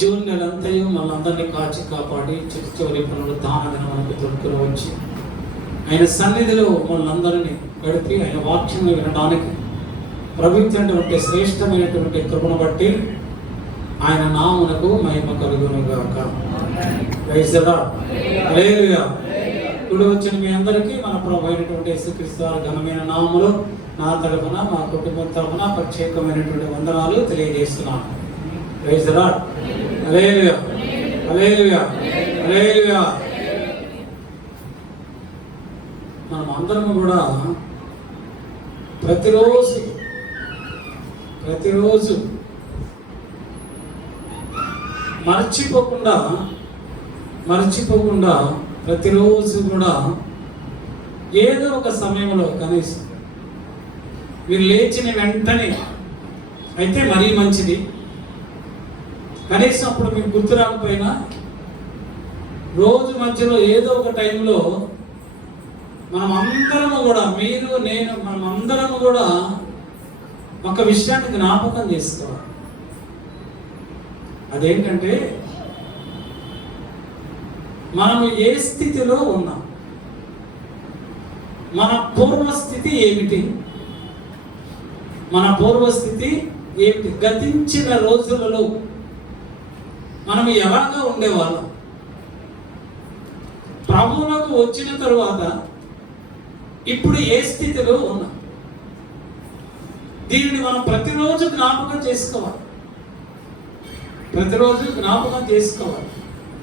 June నెలంతయు మనందరినీ కాచి కాపాడి చివరి పనులు దానదిన మనకు తొడుకుని వచ్చి ఆయన సన్నిధిలో మనందరినీ గడిపి ఆయన వాక్యం వినడానికి ప్రభుత్వమైనటువంటి శ్రేష్టమైనటువంటి కృపను బట్టి ఆయన నామునకు మహిమ కలుగును గాక. Praise the lord. హల్లెలూయా. ఇప్పుడు వచ్చిన మీ అందరికీ మన ప్రభు అయినటువంటి యేసుక్రీస్తు ఘనమైన నామములో నా తరపున మా కుటుంబం తరపున ప్రత్యేకమైనటువంటి వందనాలు తెలియజేస్తున్నాను. Praise the lord. Hallelujah. Hallelujah. Hallelujah. మనం అందరం కూడా ప్రతిరోజు మర్చిపోకుండా ప్రతిరోజు కూడా ఏదో ఒక సమయంలో కనీసం మీరు లేచిన వెంటనే అయితే మరీ మంచిది, కనీసం అప్పుడు మీకు గుర్తు రాకపోయినా రోజు మధ్యలో ఏదో ఒక టైంలో మనం అందరము కూడా, మీరు నేను మనం అందరము కూడా ఒక విషయాన్ని జ్ఞాపకం చేసుకోవాలి. అదేంటంటే మనము ఏ స్థితిలో ఉన్నాం, మన పూర్వస్థితి ఏమిటి, గతించిన రోజులలో మనం ఎలాగా ఉండేవాళ్ళం, ప్రభువులకు వచ్చిన తరువాత ఇప్పుడు ఏ స్థితిలో ఉన్నాం, దీనిని మనం ప్రతిరోజు జ్ఞాపకం చేసుకోవాలి.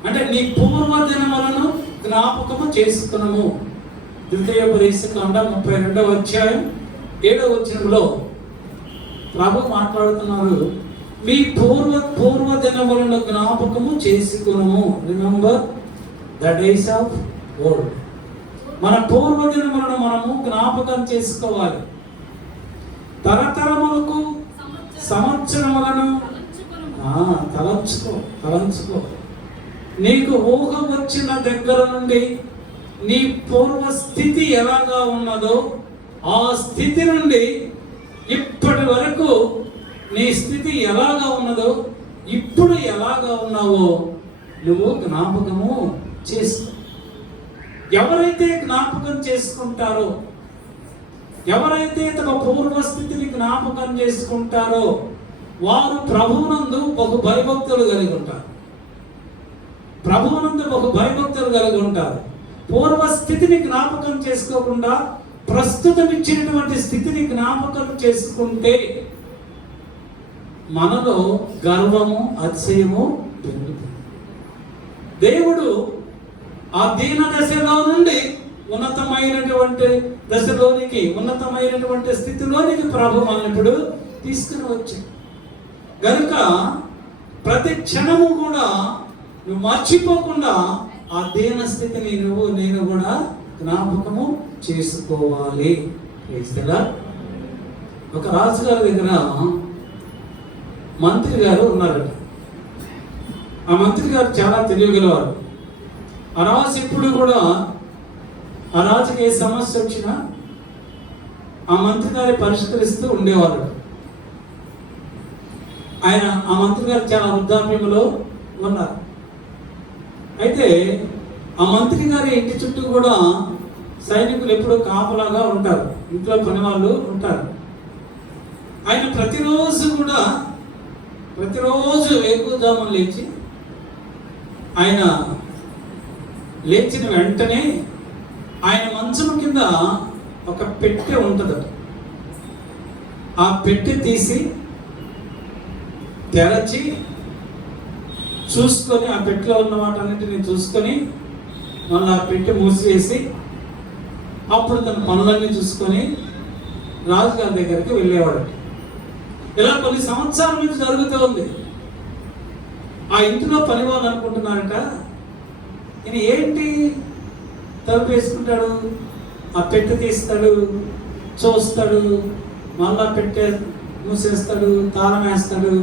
అంటే నీ పూర్వదినములను జ్ఞాపకము చేసుకున్నాము. ద్వితీయోపదేశకాండ 32వ అధ్యాయం 7వ వచనంలో ప్రభు మాట్లాడుతున్నారు, మీ పూర్వదినములను జ్ఞాపకము చేసుకున్నాము. Remember the days of old. మన పూర్వదినములను మనము జ్ఞాపకం చేసుకోవాలి. తరతరములకు సంవత్సరములను తలంచుకో. నీకు ఊహ వచ్చిన దగ్గర నుండి నీ పూర్వస్థితి ఎలాగా ఉన్నదో ఆ స్థితి నుండి ఇప్పటి వరకు నీ స్థితి ఎలాగా ఉన్నదో, ఇప్పుడు ఎలాగా ఉన్నావో నువ్వు జ్ఞాపకము చేసుకో. ఎవరైతే జ్ఞాపకం చేసుకుంటారో, ఎవరైతే తమ పూర్వస్థితిని జ్ఞాపకం చేసుకుంటారో వారు ప్రభువునందు బహు భయభక్తులు కలిగి ఉంటారు. పూర్వస్థితిని జ్ఞాపకం చేసుకోకుండా ప్రస్తుతం ఇచ్చినటువంటి స్థితిని జ్ఞాపకం చేసుకుంటే మనలో గర్వము, అతిశయము పెరుగుతుంది. దేవుడు ఆ దీన దశలో నుండి ఉన్నతమైనటువంటి స్థితిలోనికి ప్రభు మనల్ని ఇప్పుడు తీసుకుని వచ్చాడు. గనుక ప్రతి క్షణము కూడా నువ్వు మర్చిపోకుండా ఆ దీన స్థితిని నేను కూడా జ్ఞాపకము చేసుకోవాలి. ఒక రాజుగారి దగ్గర మంత్రి గారు ఉన్నారట. ఆ మంత్రి గారు చాలా తెలియగలవారు. ఆ రాజు ఎప్పుడు కూడా ఆ రాజుకి ఏ సమస్య వచ్చినా ఆ మంత్రి గారి పరిష్కరిస్తూ ఉండేవారు. ఆ మంత్రి గారు చాలా వృద్ధాప్యంలో ఉన్నారు. అయితే ఆ మంత్రి గారి ఇంటి చుట్టూ కూడా సైనికులు ఎప్పుడూ కాపలాగా ఉంటారు, ఇంట్లో పని వాళ్ళు ఉంటారు. ఆయన ప్రతిరోజు వేకువజామున లేచి ఆయన లేచిన వెంటనే ఆయన మంచం కింద ఒక పెట్టె ఉంటుందట. ఆ పెట్టె తీసి తెరచి చూసుకొని, ఆ పెట్టెలో ఉన్న వాటన్నిటిని చూసుకొని మళ్ళీ ఆ పెట్టె మూసివేసి అప్పుడు తన పనులన్నీ చూసుకొని రాజుగారి దగ్గరికి వెళ్ళేవాడు. ఇలా కొన్ని సంవత్సరాల నుంచి జరుగుతూ ఉంది. ఆ ఇంటిలో పని వాళ్ళు అనుకుంటున్నారట, ఈయన ఏంటి తలుపు వేసుకుంటాడు, ఆ పెట్టె తీస్తాడు, చూస్తాడు, మళ్ళా పెట్టె మూసేస్తాడు, తాళం వేస్తాడు,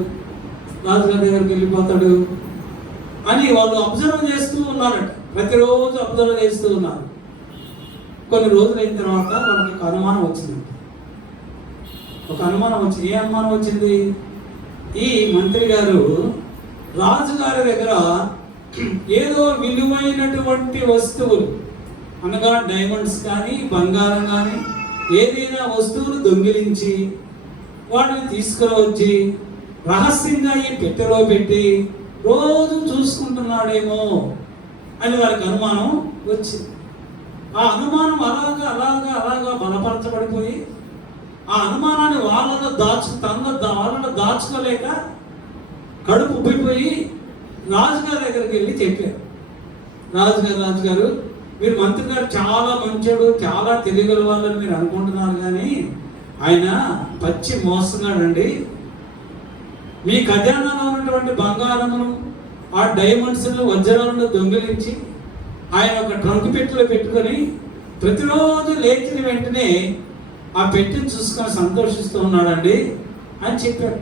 రాజుగారి దగ్గరికి వెళ్ళిపోతాడు అని వాళ్ళు అబ్జర్వ్ చేస్తూ ఉన్నారట. ప్రతిరోజు అబ్జర్వ్ చేస్తూ ఉన్నారు. కొన్ని రోజులు అయిన తర్వాత వాళ్ళకి ఒక అనుమానం వచ్చింది. ఏ అనుమానం వచ్చింది? ఈ మంత్రి గారు రాజుగారి దగ్గర ఏదో విలువైనటువంటి వస్తువులు అనగా డైమండ్స్ కానీ బంగారం కానీ ఏదైనా వస్తువులు దొంగిలించి వాటిని తీసుకుని వచ్చి రహస్యంగా ఈ పెట్టెలో పెట్టి రోజు చూసుకుంటున్నాడేమో అని వారికి అనుమానం వచ్చింది. ఆ అనుమానం అలాగా బలపరచబడిపోయి ఆ అనుమానాన్ని వాళ్ళలో దాచుకోలేక కడుపు ఉబ్బిపోయి రాజుగారి దగ్గరికి వెళ్ళి చెప్పారు. రాజుగారు మీరు మంత్రి గారు చాలా మంచోడు, చాలా తెలియగల వాళ్ళని మీరు అనుకుంటున్నారు, కానీ ఆయన పచ్చి మోసగాడండి. మీ ఖజానాలో ఉన్నటువంటి బంగారమును, ఆ డైమండ్స్ వజ్రాలను దొంగిలించి ఆయన ఒక ట్రంక్ పెట్టెలో పెట్టుకొని ప్రతిరోజు లేచిన వెంటనే ఆ పెట్టెను చూసుకొని సంతోషిస్తూ ఉన్నాడండి అని చెప్పాడు.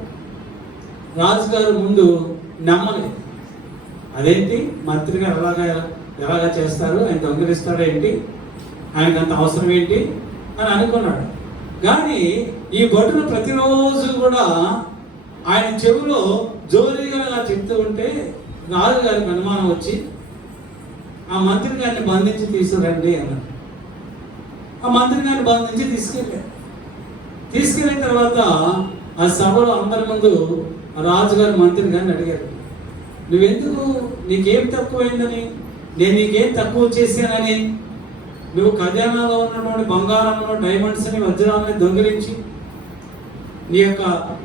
రాజుగారు ముందు నమ్మలేదు. అదేంటి మంత్రి గారు ఎలాగా చేస్తారు, ఆయన దొంగిలిస్తాడు ఏంటి, ఆయనకు అంత అవసరం ఏంటి అని అనుకున్నాడు. కానీ ఈ భటులు ప్రతిరోజు కూడా ఆయన చెవిలో జోరీగా చెప్తూ ఉంటే రాజుగారికి అనుమానం వచ్చి ఆ మంత్రి గారిని బంధించి తీసుకురండి అన్నారు. ఆ మంత్రి గారిని బంధించి తీసుకెళ్ళిన తర్వాత ఆ సభలో అందరి ముందు రాజుగారు మంత్రి గారిని అడిగారు, నువ్వెందుకు, నీకేం తక్కువైందని, నేను నీకేం తక్కువ చేశానని నువ్వు ఖజానాలో ఉన్నటువంటి బంగారమును, డైమండ్స్ని, వజ్రాలని దొంగిలించి నీ యొక్క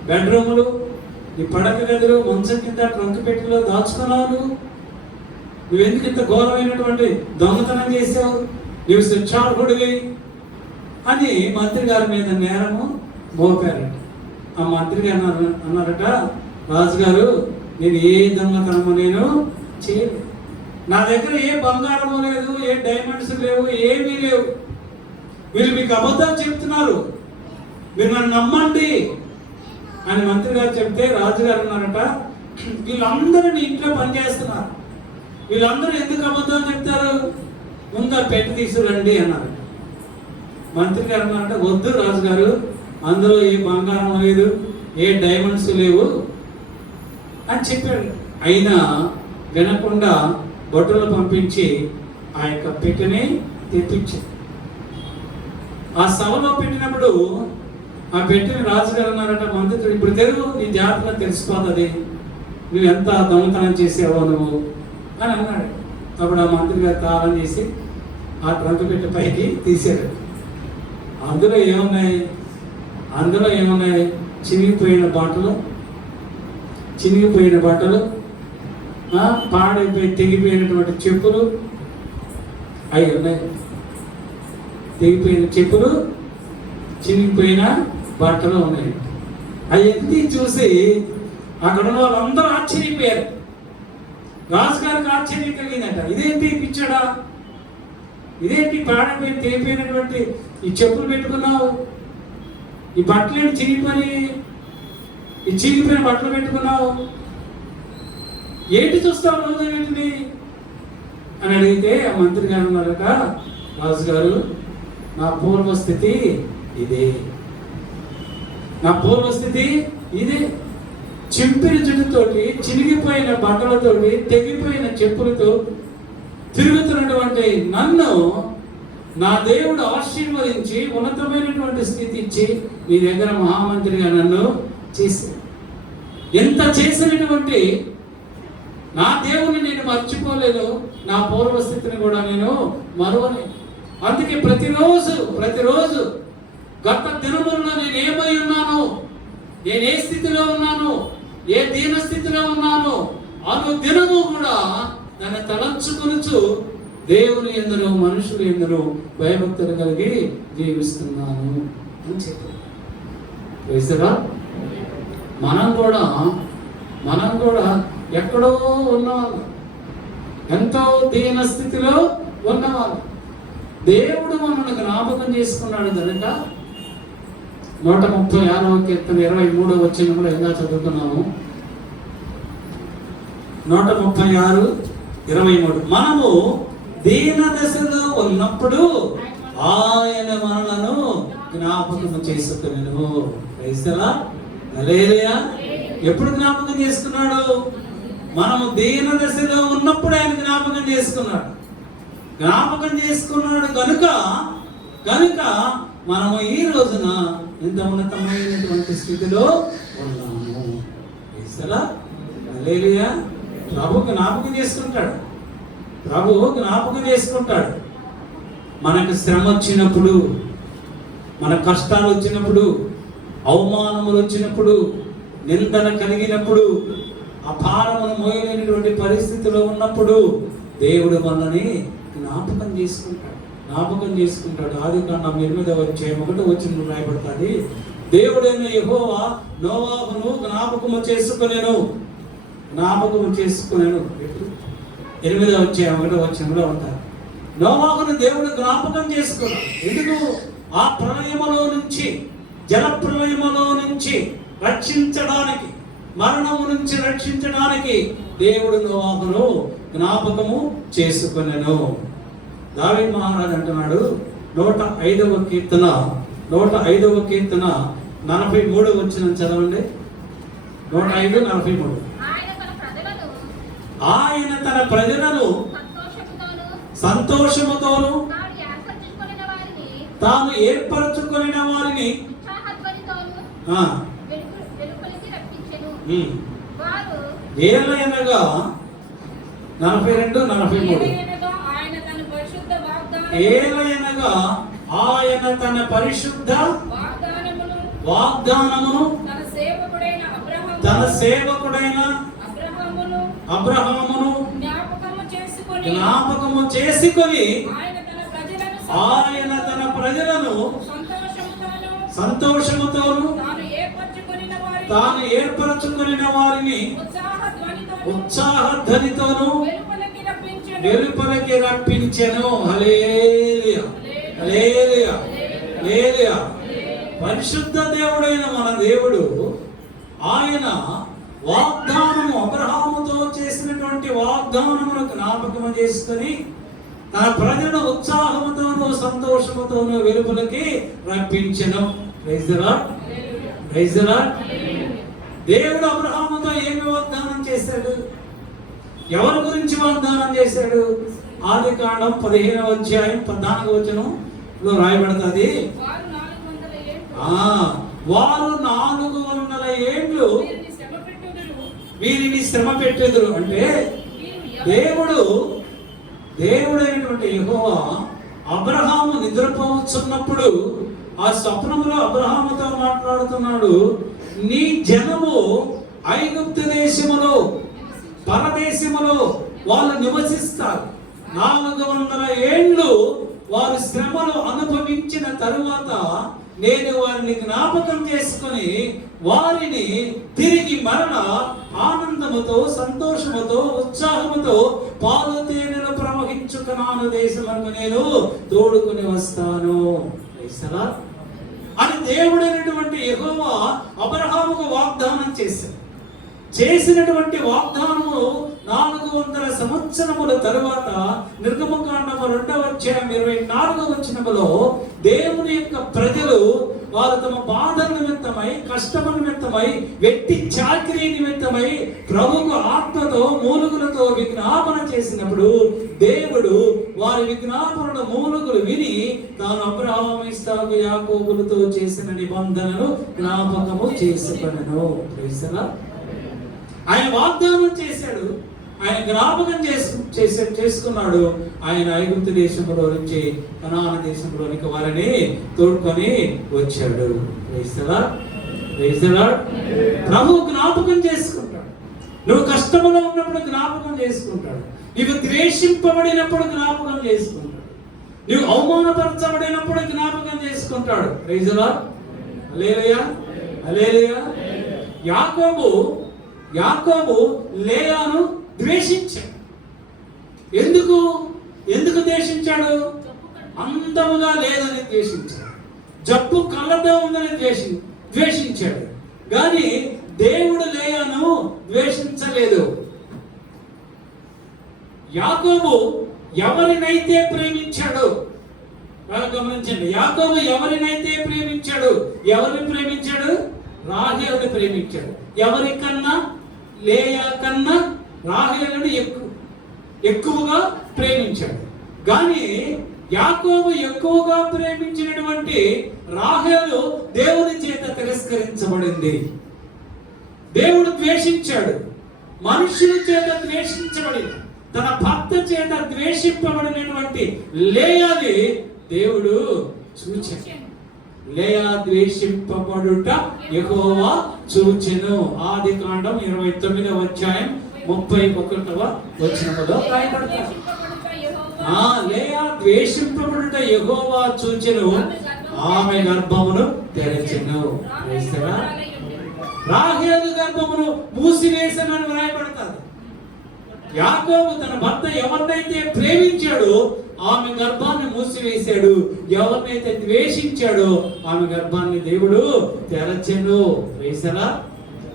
బెడ్రూములు, నీ పడక గదులు, మంచం కింద ట్రంక్ పెట్టెలో దాచుకున్నావు. నువ్వెందుకు ఇంత ఘోరమైనటువంటి దొంగతనం చేసావు, నువ్వు శిక్షార్హుడివి అని మంత్రి గారి మీద నేరము మోపారట. ఆ మంత్రి గారు అన్నారట, రాజుగారు నేను ఏ దొంగతనము నేను చేయలేదు, నా దగ్గర ఏ బంగారము లేదు, ఏ డైమండ్స్ లేవు, ఏమీ లేవు. వీళ్ళు మీకు అబద్ధాలు చెప్తున్నారు, మీరు నన్ను నమ్మండి అని మంత్రి గారు చెప్తే రాజుగారు అన్నారట, వీళ్ళందరూ నీ ఇంట్లో పనిచేస్తున్నారు, వీళ్ళందరూ ఎందుకు అబద్ధాలు చెప్తారు, ముందు పెట్టి తీసుకురండి అన్నారు. మంత్రి గారు అన్నారట, వద్దు రాజుగారు, అందులో ఏ బంగారం లేదు, ఏ డైమండ్స్ లేవు అని చెప్పాడు. అయినా వినకుండా భటులు పంపించి ఆ యొక్క పెట్టెని తెప్పించాడు. ఆ సభలో పెట్టినప్పుడు ఆ పెట్టెని రాజుగారు అన్నారట, మంత్రి ఇప్పుడు తెలుగు నీ జాతర తెలిసిపోతుంది, నువ్వు ఎంత దొంగతనం చేసావో నువ్వు అని అన్నాడు. అప్పుడు ఆ మంత్రి గారు తాళం చేసి ఆ ట్రంక్ పెట్టె పైకి తీసాడు. అందులో ఏమున్నాయి, చినిగిపోయిన బట్టలు, పాడైపోయి తెగిపోయినటువంటి చెప్పులు, అవి ఉన్నాయి. తెగిపోయిన చెప్పులు, చినిగిపోయిన బట్టలు ఉన్నాయి. అవన్నీ చూసి అక్కడ ఉన్న వాళ్ళందరూ ఆశ్చర్యపోయారు. రాజుగారికి ఆశ్చర్యం కలిగిందట, ఇదేంటి పిచ్చాడా, ఇదేంటి పాడైపోయి తెగిపోయినటువంటి ఈ చెప్పులు పెట్టుకున్నావు, ఈ బట్టలు చిరిగిపోయిన బట్టలు పెట్టుకున్నావు, ఏంటి చూస్తావు రోజు వీటిని అని అడిగితే ఆ మంత్రి గారు అన్నారట, రాజుగారు నా పూర్వస్థితి ఇదే, చింపిన జుట్టుతోటి, చినిగిపోయిన బట్టలతోటి, తెగిపోయిన చెప్పులతో తిరుగుతున్నటువంటి నన్ను నా దేవుడు ఆశీర్వదించి ఉన్నతమైనటువంటి స్థితి ఇచ్చి మీ దగ్గర మహామంత్రిగా నన్ను చేశాడు. ఎంత చేసినటువంటి నా దేవుని నేను మర్చిపోలేదు, నా పూర్వస్థితిని కూడా నేను మరువలేదు. అందుకే ప్రతిరోజు గత దినములలో నేను ఏమై ఉన్నాను, నేను ఏ స్థితిలో ఉన్నాను, ఏ దీన స్థితిలో ఉన్నాను, అను దినము కూడా దాన్ని తలంచుకొనుచు దేవుని యందును మనుషులు యందును భయభక్తులు కలిగి జీవిస్తున్నాను అని చెప్పారు. మనం కూడా ఎక్కడో ఉన్నవాళ్ళు, ఎంతో దీన స్థితిలో ఉన్నవాళ్ళు, దేవుడు మనల్ని జ్ఞాపకం చేసుకున్నాడు కనుక 136వ కీర్తన 23వ వచనం కూడా ఎలా చదువుతున్నాము. 136:23 మనము దీన దశలో ఉన్నప్పుడు ఆయన మనలను జ్ఞాపకం చేసుకునేను. హల్లెలూయా. ఎప్పుడు జ్ఞాపకం చేసుకున్నాడు? మనము దీన దశలో ఉన్నప్పుడు ఆయన జ్ఞాపకం చేసుకున్నాడు కనుక మనము ఈ రోజున ఇంత ఉన్నతమైనటువంటి స్థితిలో ఉన్నాము. హల్లెలూయా. ప్రభు జ్ఞాపకం చేసుకుంటాడు. మనకు శ్రమ వచ్చినప్పుడు, మన కష్టాలు వచ్చినప్పుడు, అవమానములు వచ్చినప్పుడు, నిందన కలిగినప్పుడు, అపారమును మోయలేనటువంటి పరిస్థితిలో ఉన్నప్పుడు దేవుడు మనల్ని జ్ఞాపకం చేసుకుంటాడు. ఆదికాండం 8వ అధ్యాయం 1వ వచనంలో రాయబడుతుంది, దేవుడైన యెహోవా నోవాహును జ్ఞాపకము చేసుకొనెను. 8వ అధ్యాయం 1వ వచనంలో ఉంటారు. నోవాహును దేవుడు జ్ఞాపకం చేసుకున్నాడు. ఎందుకు? ఆ ప్రళయములో నుంచి, జల ప్రళయములో నుంచి రక్షించడానికి, మరణము నుంచి రక్షించడానికి దేవుడు నోవాహును జ్ఞాపకము చేసుకొనెను. దావీదు మహారాజు అంటున్నాడు 105వ కీర్తన 43వ వచనం చదవండి. 105:43. ఆయన తన ప్రజలను సంతోషముతోను తాను ఏర్పరచుకొనిన వారిని ఏలయనగా 42-43 ఏలయనగా ఆయన తన పరిశుద్ధ వాగ్దానమును తన సేవకుడైన అబ్రహామును జ్ఞాపకము చేసుకొని ఆయన తన ప్రజలను సంతోషముతోను తాను ఏర్పరచుకొనిన వారిని ఉత్సాహధ్వనితోను వెలుపలికి రప్పించెను. హల్లెలూయా, హల్లెలూయా, హల్లెలూయా. పరిశుద్ధ దేవుడైన మన దేవుడు ఆయన వాగ్దానము, అబ్రహాముతో చేసినటువంటి వాగ్దానమును జ్ఞాపకము చేసుకొని తన ప్రజలను ఉత్సాహముతోను సంతోషముతోను వెలుపలికి రప్పించెను. Praise the lord, praise the lord. దేవుడు అబ్రహాముతో ఏమి వాగ్దానం చేశాడు? ఎవరి గురించి వాగ్దానం చేశాడు? ఆదికాండం 15వ అధ్యాయం 14వ వచనంలో రాయబడుతుంది, వారు 400 ఏండ్లు వీరిని శ్రమ పెట్టెదరు. అంటే దేవుడైనటువంటి యెహోవా అబ్రహాము నిద్రపోవచ్చున్నప్పుడు ఆ స్వప్నములో అబ్రహాముతో మాట్లాడుతున్నాడు, నీ జనము ఐగుప్తు దేశములో, పరదేశములో వాళ్ళు నివసిస్తారు. 400 ఏండ్లు వారు శ్రమలు అనుభవించిన తరువాత నేను వారిని జ్ఞాపకం చేసుకొని వారిని తిరిగి మరణ ఆనందముతో, సంతోషముతో, ఉత్సాహముతో పాలు తేనెలు ప్రవహించు కనాను దేశములకు నేను తోడుకుని వస్తాను అని దేవుడైనటువంటి యెహోవా అబ్రహాముకు వాగ్దానం చేసినటువంటి వాగ్దానము 400 సంవత్సరముల తరువాత నిర్గమకాండము 2వ అధ్యాయం 24వ వచనములో దేవుని యొక్క ప్రజలు వారు తమ బాధల నిమిత్తమై, కష్టము నిమిత్తమై, వెట్టి చాకిరీ నిమిత్తమై ప్రభువుకు ఆత్మతో, మూలుగులతో విజ్ఞాపన చేసినప్పుడు దేవుడు వారి విజ్ఞాపనల మూలుగులు విని తాను అబ్రహాము, ఇస్సాకు, యాకోబులతో చేసిన నిబంధనను జ్ఞాపకము చేసుకొనెను. ఆయన వాగ్దానం చేశాడు, ఆయన జ్ఞాపకం చేసుకున్నాడు. ఆయన ఐగుప్తు దేశంలో నుంచి కనాను దేశంలోనికి వారిని తోడుకొని వచ్చాడు. ప్రభు జ్ఞాపకం చేసుకుంటాడు. నువ్వు కష్టంలో ఉన్నప్పుడు జ్ఞాపకం చేసుకుంటాడు. నీవు ద్వేషింపబడినప్పుడు జ్ఞాపకం చేసుకుంటాడు. నీవు అవమానపరచబడినప్పుడు జ్ఞాపకం చేసుకుంటాడు. ప్రైజ్ ది లార్డ్, హల్లెలూయా, హల్లెలూయా. యాకోబు లేయాను ద్వేషించాడు. ఎందుకు ద్వేషించాడు? అందముగా లేదని ద్వేషించాడు. జబ్బు కళ్ళతో ఉందని ద్వేషించాడు. కానీ దేవుడు లేయాను ద్వేషించలేదు. యాకోబు ఎవరినైతే ప్రేమించాడు, గమనించండి, యాకోబు ఎవరినైతే ప్రేమించాడు, ఎవరిని ప్రేమించాడు? రాహేలుని ప్రేమించాడు. ఎవరికన్నా? లేయా కన్నా రాహేలుని ఎక్కువగా ప్రేమించాడు. కానీ యాకోబు ఎక్కువగా ప్రేమించినటువంటి రాహేలు దేవుని చేత తిరస్కరించబడింది. దేవుడు ద్వేషించాడు, మనుషుల చేత ద్వేషించబడింది. తన భర్త చేత ద్వేషింపబడినటువంటి లేయాని దేవుడు చూచాడు. లేయా ద్వేషింపబడుట యెహోవా చూచెను. ఆదికాండం 29వ అధ్యాయం 31వ వచనములో రాయబడతారు. లేయా ద్వేషింపబడుట యెహోవా చూచెను, ఆమె గర్భమును తెరచెను. రాహేలు గర్భమును మూసివేసనని వ్రాయబడతారు. యాకోబు తన భర్త ఎవరినైతే ప్రేమించాడో ఆమె గర్భాన్ని మూసివేశాడు, ఎవరినైతే ద్వేషించాడో ఆమె గర్భాన్ని దేవుడు తెరచెను. వేసరా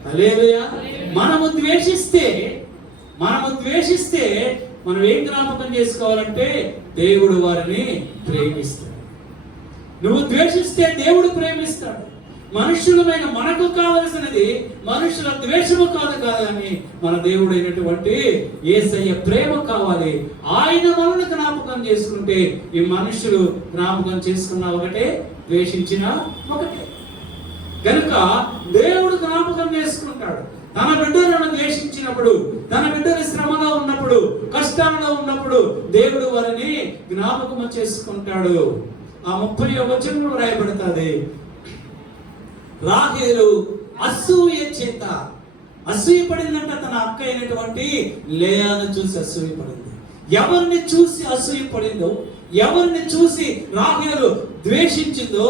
హల్లెలూయా. మనము ద్వేషిస్తే మనం ఏం జ్ఞాపకం చేసుకోవాలంటే దేవుడు వారిని ప్రేమిస్తాడు. నువ్వు ద్వేషిస్తే దేవుడు ప్రేమిస్తాడు. మనుషులమైన మనకు కావలసినది మనుషుల ద్వేషము కాదు కానీ మన దేవుడైనటువంటి యేసయ్య ప్రేమ కావాలి. ఆయన మనల్ని జ్ఞాపకం చేసుకుంటే ఈ మనుషులు జ్ఞాపకం చేసుకున్న ఒకటే, ద్వేషించిన ఒకటే. కనుక దేవుడు జ్ఞాపకం చేసుకుంటాడు. తన బిడ్డలను ద్వేషించినప్పుడు, తన బిడ్డలు శ్రమలో ఉన్నప్పుడు, కష్టాలలో ఉన్నప్పుడు దేవుడు వారిని జ్ఞాపకం చేసుకుంటాడు. ఆ 30వ వచనంలో రాయబడుతుంది, రాహేలు అసూయ చేత అసూయపడిందంట. తన అక్క అయినటువంటి లేయాను చూసి అసూయపడింది. ఎవరిని చూసి అసూయపడిందో, ఎవరిని చూసి రాహేలు ద్వేషించిందో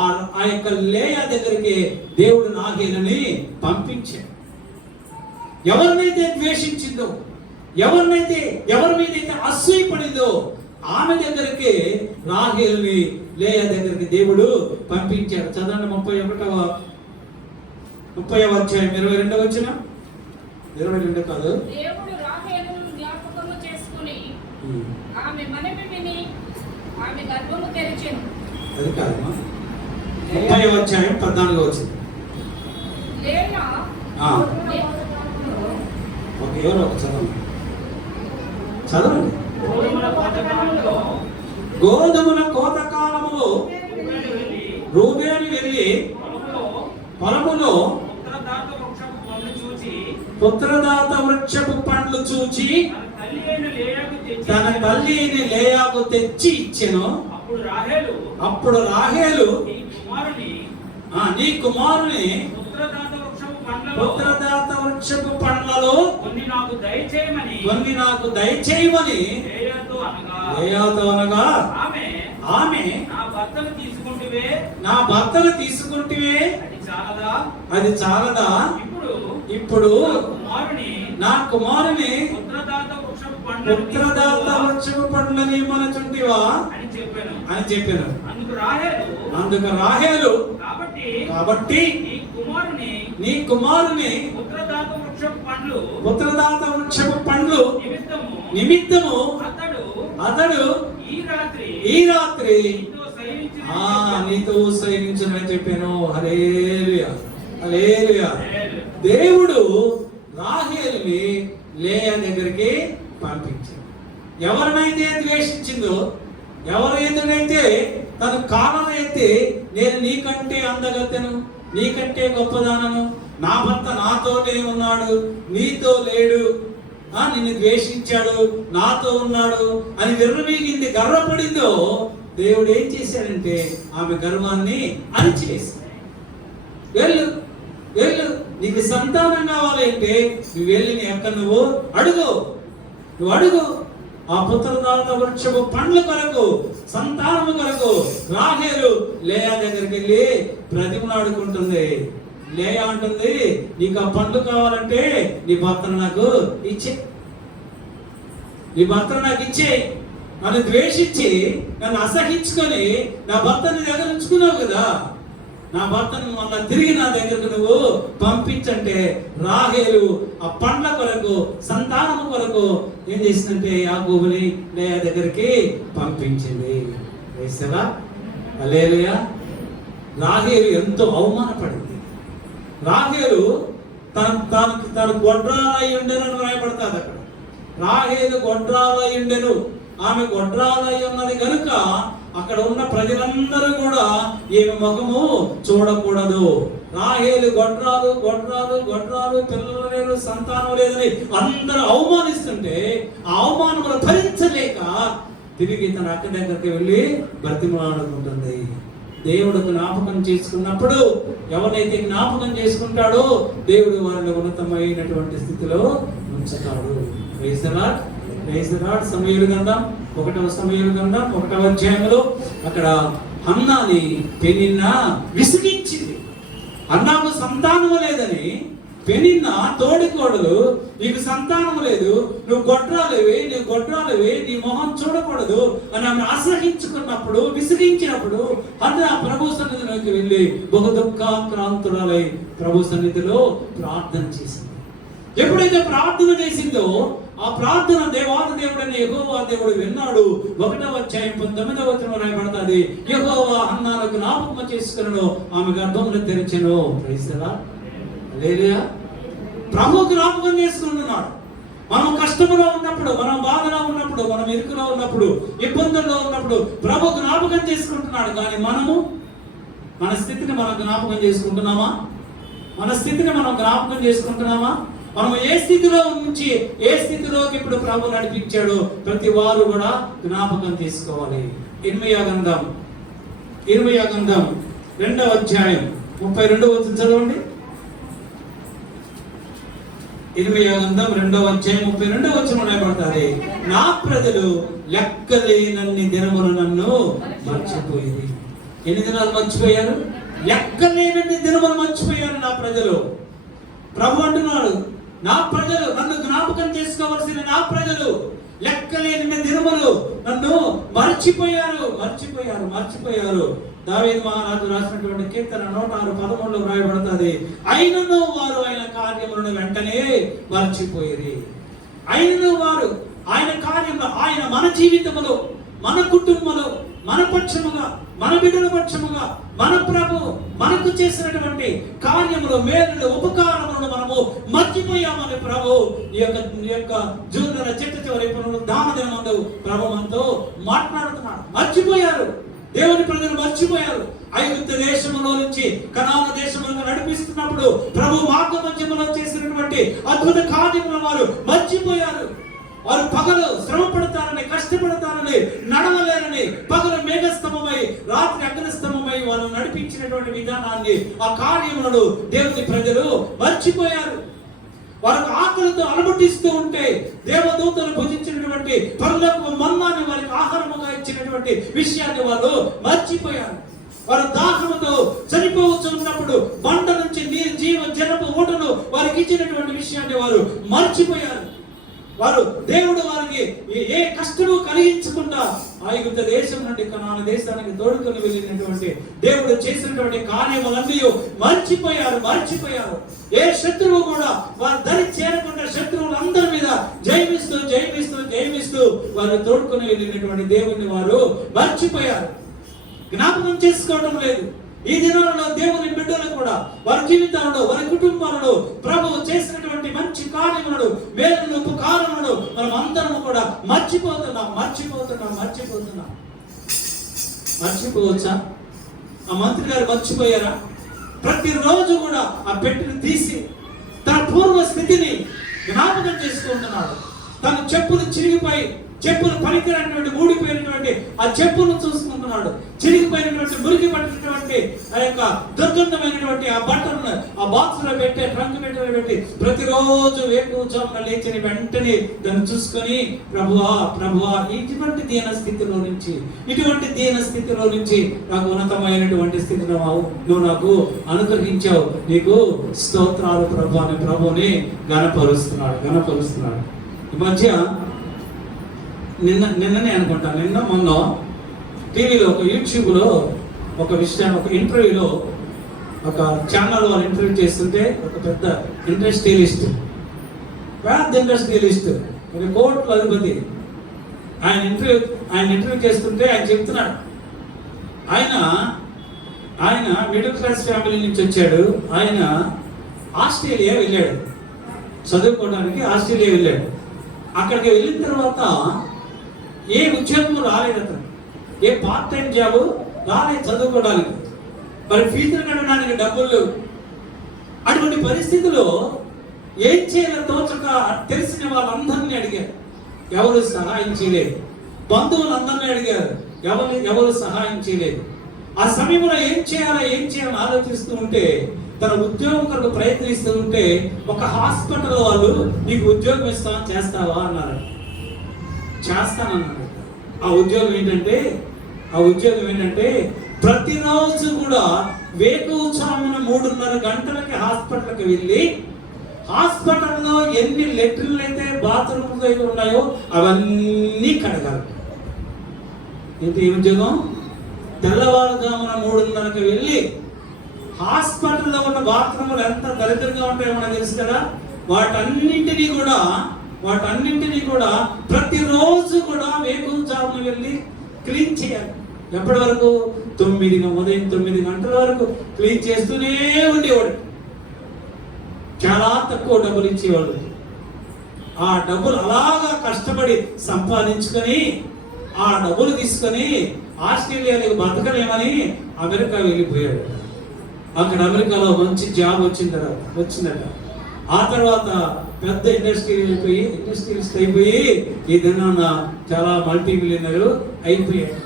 ఆ యొక్క లేయా దగ్గరికి దేవుడు రాహేలుని పంపించాడు. ఎవరినైతే ద్వేషించిందో, ఎవరి మీదైతే అసూయపడిందో ఆమె దగ్గరికి రాహేలుని లేయా దగ్గరికి దేవుడు పంపించాడు. చదవండి 31వ అధ్యాయం 22వ వచనం. 22 కాదు, దేవుడు రాహేలును జ్ఞాపకము చేసుకొని ఆమె మనవి విని ఆమె గర్భము తెరిచెను. అది కాదమ్మా, 30వ అధ్యాయం 14వ వచనం. లేయా ఎవరో ఒక చదవండి. గోధుమల కోతకాలములో రూబేను వెళ్ళి పొలములో పుత్రదాత వృక్షపు పండ్లు చూచి తన తల్లి అయిన లేయాకు తెచ్చి ఇచ్చెను. అప్పుడు రాహేలు నీ కుమారుని పుత్రదాత వృక్షపు పండ్లలో కొన్ని నాకు దయచేయమని లేయాతో అనగా ఆమె నా భర్తను తీసుకుంటివే అది చాలదా? ఇప్పుడు నా కుమారుని పుత్రదాత వృక్షపు పండ్లని మనచుంటివా అని చెప్పాను. అందుకు రాహేలు కాబట్టి నీ కుమారుని పుత్రదాత వృక్షపు పండ్లు నిమిత్తము అతడు ఈ రాత్రి నీతో శయనించునని చెప్పాను. హల్లెలూయా, హల్లెలూయా. దేవుడు రాహేలుని లేయా దగ్గరికి పంపించాడు. ఎవరినైతే ద్వేషించిందో, ఎవరైతే తను కాలం ఎత్తి నేను నీకంటే అందగత్తెను, నీకంటే గొప్పదానను, నా భర్త నాతోనే ఉన్నాడు, నీతో లేడు, నిన్ను ద్వేషించాడు, నాతో ఉన్నాడు అని విర్రవీగింది, గర్వపడిందో దేవుడు ఏం చేశాడంటే ఆమె గర్వాన్ని అణిచివేశాడు. వెళ్ళు నీకు సంతానం కావాలంటే నువ్వు వెళ్ళి నీ అక్క నువ్వు అడుగు. ఆ పుత్రదాత వృక్షపు పండ్ల కొరకు, సంతానము కొరకు రాహేలు లేయా దగ్గరికి వెళ్ళి బ్రతిమలాడుకుంటుంది. లేయా అంటుంది, నీకు ఆ పండ్లు కావాలంటే నీ భర్తను నాకు ఇచ్చే. నన్ను ద్వేషించి నన్ను అసహించుకొని నా భర్తని దగ్గర ఉంచుకున్నావు కదా, నా భర్తను మొన్న తిరిగి నా దగ్గరకు నువ్వు పంపించంటే రాహేలు ఆ పండ్ల కొరకు, సంతానము కొరకు ఏం చేసిందంటే యాకోబుని లేయా దగ్గరికి పంపించింది. వేసారా? హల్లెలూయా. రాహేలు ఎంతో అవమానపడింది. రాహేలు తన గొడ్రాలై ఉండెను రాయబడతాది అక్కడ. రాహేలు గొడ్రాలై ఉండెను, ఆమె గొడ్రాలై ఉన్నది కనుక అక్కడ ఉన్న ప్రజలందరూ కూడా ఈమె ముఖము చూడకూడదు. రాహేలు గొడ్రాలు గొడ్రాలు గొడ్రాలు, పిల్లలు లేరు, సంతానం లేదని అందరూ అవమానిస్తుంటే ఆ అవమానములు భరించలేక తిరిగి తన అక్క దగ్గరికి వెళ్ళి బ్రతిమాడుకుంటుంది. దేవుడు జ్ఞాపకం చేసుకున్నప్పుడు ఎవరైతే జ్ఞాపకం చేసుకుంటాడో దేవుడు వారిని ఉన్నతమైనటువంటి స్థితిలో ఉంచుతాడు. Praise the lord, praise the lord. సమూయేలు గ్రంథం 1వ సమూయేలు గ్రంథం 1వ అధ్యాయంలో అక్కడ హన్నాని పెనిన్నా విసిగించింది. హన్నాకు సంతానము లేదని పెనిన్న తోడికోడలు, నీకు సంతానం లేదు, నువ్వు గొడ్రాలివి, నీ మొహం చూడకూడదు అని ఆమె అసహించుకున్నప్పుడు, విసిగించినప్పుడు అన్న ప్రభు సన్నిధిలోకి వెళ్ళి బహు దుఃఖాక్రాంతురాలై ప్రభు సన్నిధిలో ప్రార్థన చేసింది. ఎప్పుడైతే ప్రార్థన చేసిందో ఆ ప్రార్థన దేవాది దేవుడని యెహోవా దేవుడు విన్నాడు. 1వ అధ్యాయం 19వ వచనం రాయబడతాది, యెహోవా హన్నాను జ్ఞాపకం చేసుకును, ఆమె గర్భమును తెరిచెను. ప్రైజ్ ది లార్డ్, హల్లెలూయా. ప్రభు జ్ఞాపకం చేసుకుంటున్నాడు. మనం కష్టంలో ఉన్నప్పుడు, మనం బాధలో ఉన్నప్పుడు, మనం ఇరుకులో ఉన్నప్పుడు, ఇబ్బందుల్లో ఉన్నప్పుడు ప్రభు జ్ఞాపకం చేసుకుంటున్నాడు. కానీ మనము మన స్థితిని మనం జ్ఞాపకం చేసుకుంటున్నామా? మన స్థితిని మనం జ్ఞాపకం చేసుకుంటున్నామా? మనం ఏ స్థితిలో నుంచి ఏ స్థితిలోకి ఇప్పుడు ప్రభు నడిపించాడో ప్రతి వారు కూడా జ్ఞాపకం చేసుకోవాలి. ఇర్మీయా గ్రంథం 2వ అధ్యాయం 32వ వచనం చదవండి. ఇర్మీయా గ్రంథం 2వ అధ్యాయం 32వ వచనం రాయబడతాది, నా ప్రజలు లెక్కలేనన్ని దినములు నన్ను మర్చిపోయింది. ఎన్ని దినాలు మర్చిపోయారు? లెక్కలేనన్ని దినములు మర్చిపోయారు నా ప్రజలు. ప్రభు అంటున్నాడు, నా ప్రజలు నన్ను జ్ఞాపకం చేసుకోవలసిన నా ప్రజలు లెక్కలేని దినములు నన్ను మర్చిపోయారు. దావీదు మహారాజు రాసినటువంటి కీర్తన 106:13 రాయబడుతుంది, అయినను వారు ఆయన కార్యములను వెంటనే మర్చిపోయిరి. అయినను వారు ఆయన కార్యములు, ఆయన మన జీవితములో, మన కుటుంబంలో, మన పక్షముగా, మన బిడ్డల పక్షముగా, మన ప్రభు మనకు చేసినటువంటి కార్యములు, మేలులు, ఉపకారములను మనము మర్చిపోయామని ప్రభు ఈ యొక్క జూదర చిట్ట చివరి దాన దినమందు ప్రభు మనతో మాట్లాడుతున్నాడు. మర్చిపోయారు, దేవుని ప్రజలు మర్చిపోయారు. ఐగుప్తు దేశంలో నుంచి కనాను దేశంలో నడిపిస్తున్నప్పుడు ప్రభు మార్గ మధ్యములో చేసినటువంటి అద్భుత కార్యములను వారు మర్చిపోయారు. వారు పగలు శ్రమ పడతారని, కష్టపడతారని, నడవలేరని, పగలు మేఘస్తంభమై రాత్రి అగ్నిస్తంభమై వారు నడిపించినటువంటి విధానాన్ని, ఆ కార్యములను దేవుని ప్రజలు మర్చిపోయారు. వారికి ఆకలితో అలమటిస్తూ ఉంటే దేవదూతలు భుజించినటువంటి పరలోకపు మన్నాన్ని వారికి ఆహారముగా ఇచ్చినటువంటి విషయాన్ని వారు మర్చిపోయారు. వారు దాహముతో చనిపోవచ్చున్నప్పుడు బండ నుంచి జీవ జలపు ఊటను వారికి ఇచ్చినటువంటి విషయాన్ని వారు మర్చిపోయారు. వారు దేవుడు వారికి ఏ కష్టము కలిగించకుండా ఐగుప్తు దేశం నుండి కనాను దేశానికి తోడుకొని వెళ్ళినటువంటి దేవుడు చేసినటువంటి కార్యములన్నీ మర్చిపోయారు. ఏ శత్రువు కూడా వారు దరి చేరకుండా శత్రువులందరి మీద జయమిస్తూ వారు తోడుకొని వెళ్ళినటువంటి దేవుణ్ణి వారు మర్చిపోయారు, జ్ఞాపకం చేసుకోవడం లేదు. ఈ దినాలలో దేవుని బిడ్డలు కూడా వారి జీవితంలో, వారి కుటుంబాలలో ప్రభువు చేసినటువంటి మంచి కార్యములను, మేలును, ఉపకారములను మనం అందరం కూడా మర్చిపోతున్నాం. మర్చిపోవచ్చా? ఆ మంత్రి గారు మర్చిపోయారా? ప్రతిరోజు కూడా ఆ పెట్టెను తీసి తన పూర్వ స్థితిని జ్ఞాపకం చేసుకుంటున్నాడు. తన చెప్పులు పనికిరానటువంటి ఊడిపోయినటువంటి ఆ చెప్పును చూసుకుంటున్నాడు. చిరిగిపోయినటువంటి మురికి పట్టినటువంటి ఆ యొక్క దుర్గంధమైనటువంటి ఆ బట్టలను ఆ బాక్స్ లో పెట్టి, ట్రంక్ పెట్టి ప్రతిరోజు వేకువజామున లేచిన వెంటనే దాన్ని చూసుకొని ప్రభువా ఇటువంటి దీన స్థితిలో నుంచి నాకు ఉన్నతమైనటువంటి స్థితిలో నువ్వు నాకు అనుగ్రహించావు, నీకు స్తోత్రాలు ప్రభు అని ప్రభుని గణపరుస్తున్నాడు. ఈ మధ్య నిన్ననే అనుకుంటా, మొన్న టీవీలో ఒక యూట్యూబ్లో ఒక ఇంటర్వ్యూలో ఒక ఛానల్ వాళ్ళు ఇంటర్వ్యూ చేస్తుంటే ఒక పెద్ద ఇండస్ట్రియలిస్ట్ ఒక కోర్టుల అధిపతి ఆయన ఇంటర్వ్యూ చేస్తుంటే ఆయన చెప్తున్నాడు, ఆయన మిడిల్ క్లాస్ ఫ్యామిలీ నుంచి వచ్చాడు. ఆయన ఆస్ట్రేలియా వెళ్ళాడు, చదువుకోవడానికి ఆస్ట్రేలియా వెళ్ళాడు. అక్కడికి వెళ్ళిన తర్వాత ఏ ఉద్యోగం రాలేదు అతను, ఏ పార్ట్ టైం జాబ్ రాలేదు చదువుకోవడానికి. మరి ఫీజులు కట్టడానికి డబ్బులు లేవు. అటువంటి పరిస్థితిలో ఏం చేయాలో తోచక తెలిసిన వాళ్ళందరినీ అడిగారు, ఎవరు సహాయం చేయలేదు. బంధువులందరినీ అడిగారు, ఎవరు సహాయం చేయలేదు. ఆ సమయంలో ఏం చేయాలని ఆలోచిస్తూ ఉంటే, తన ఉద్యోగం కొరకు ప్రయత్నిస్తూ ఉంటే, ఒక హాస్పిటల్ వాళ్ళు నీకు ఉద్యోగం ఇస్తామని చేస్తావా అన్నారు. చేస్తానన్నాడు. ఆ ఉద్యోగం ఏంటంటే ప్రతిరోజు కూడా వేకువజామున 3:30 గంటలకి హాస్పిటల్కి వెళ్ళి, హాస్పిటల్లో ఎన్ని లెటర్లు అయితే బాత్రూమ్స్ అయితే ఉన్నాయో అవన్నీ కడగాలి. ఏంటి ఈ ఉద్యోగం? తెల్లవారుజామున 3:30కి వెళ్ళి హాస్పిటల్లో ఉన్న బాత్రూములు ఎంత దరిద్రంగా ఉంటాయో మనకు తెలుసు కదా, వాటన్నింటినీ కూడా ప్రతిరోజు కూడా వేకువజామున వెళ్ళి క్లీన్ చేయాలి. ఎప్పటి వరకు? ఉదయం 9 గంటల వరకు క్లీన్ చేస్తూనే ఉండేవాడు. చాలా తక్కువ డబ్బులు ఇచ్చేవాడు. ఆ డబ్బులు అలాగా కష్టపడి సంపాదించుకొని ఆ డబ్బులు తీసుకొని ఆస్ట్రేలియాలో బతకలేమని అమెరికా వెళ్ళిపోయాడు. అక్కడ అమెరికాలో మంచి జాబ్ వచ్చిందట. ఆ తర్వాత పెద్ద ఇండస్ట్రియలిస్ట్ అయిపోయి ఏదైనా చాలా మల్టీ మిలియనర్ అయిపోయాడు.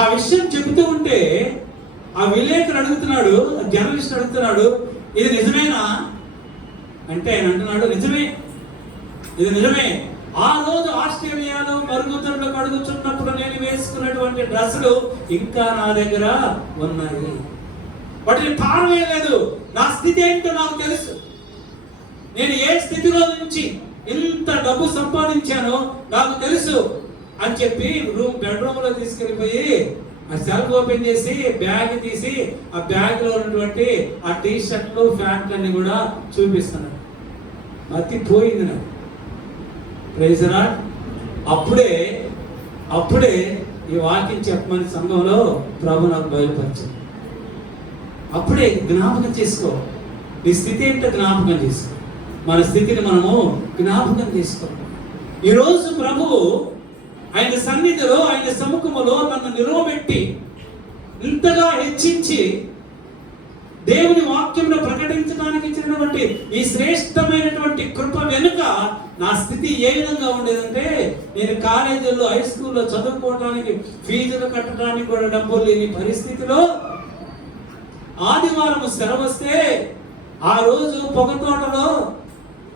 ఆ విషయం చెబుతూ ఉంటే ఆ విలేకరు అడుగుతున్నాడు, జర్నలిస్ట్ అడుగుతున్నాడు, ఇది నిజమేనా అంటే ఆయన అంటున్నాడు, ఇది నిజమే. ఆ రోజు ఆస్ట్రేలియాలో మరుగుదొడ్లు కడుగుతున్నప్పుడు నేను వేసుకున్నటువంటి డ్రెస్సులు ఇంకా నా దగ్గర ఉన్నాయి. వాటిని పారవేయలేదు. నా స్థితి ఏంటో నాకు తెలుసు. నేను ఏ స్థితిలో నుంచి ఇంత డబ్బు సంపాదించానో నాకు తెలుసు అని చెప్పి బెడ్రూమ్ లో తీసుకెళ్ళిపోయి ఆ సెల్ఫ్ ఓపెన్ చేసి బ్యాగ్ తీసి ఆ బ్యాగ్ లో ఉన్నటువంటి ఆ టీ షర్ట్లు ప్యాంట్లన్నీ కూడా చూపిస్తున్నాడు. మతిపోయింది నాకు. Praise lord. అప్పుడే ఈ వాక్యం చెప్పమని సంఘంలో ప్రభు నాకు బయలుపరిచాడు. అప్పుడే జ్ఞాపకం చేసుకో, నీ స్థితి ఏంటో జ్ఞాపకం చేసుకో. మన స్థితిని మనము జ్ఞాపకం చేసుకో. ఈరోజు ప్రభు ఆయన సన్నిధిలో, ఆయన సముఖములో నన్ను నిలవబెట్టి ఇంతగా హెచ్చించి దేవుని వాక్యంలో ప్రకటించడానికి ఇచ్చినటువంటి ఈ శ్రేష్టమైనటువంటి కృప వెనుక నా స్థితి ఏ విధంగా ఉండేదంటే, నేను కాలేజీలో హై స్కూల్లో చదువుకోవడానికి ఫీజులు కట్టడానికి కూడా డబ్బులు లేని పరిస్థితిలో ఆదివారం సెలవు వస్తే ఆ రోజు పొగతోటలో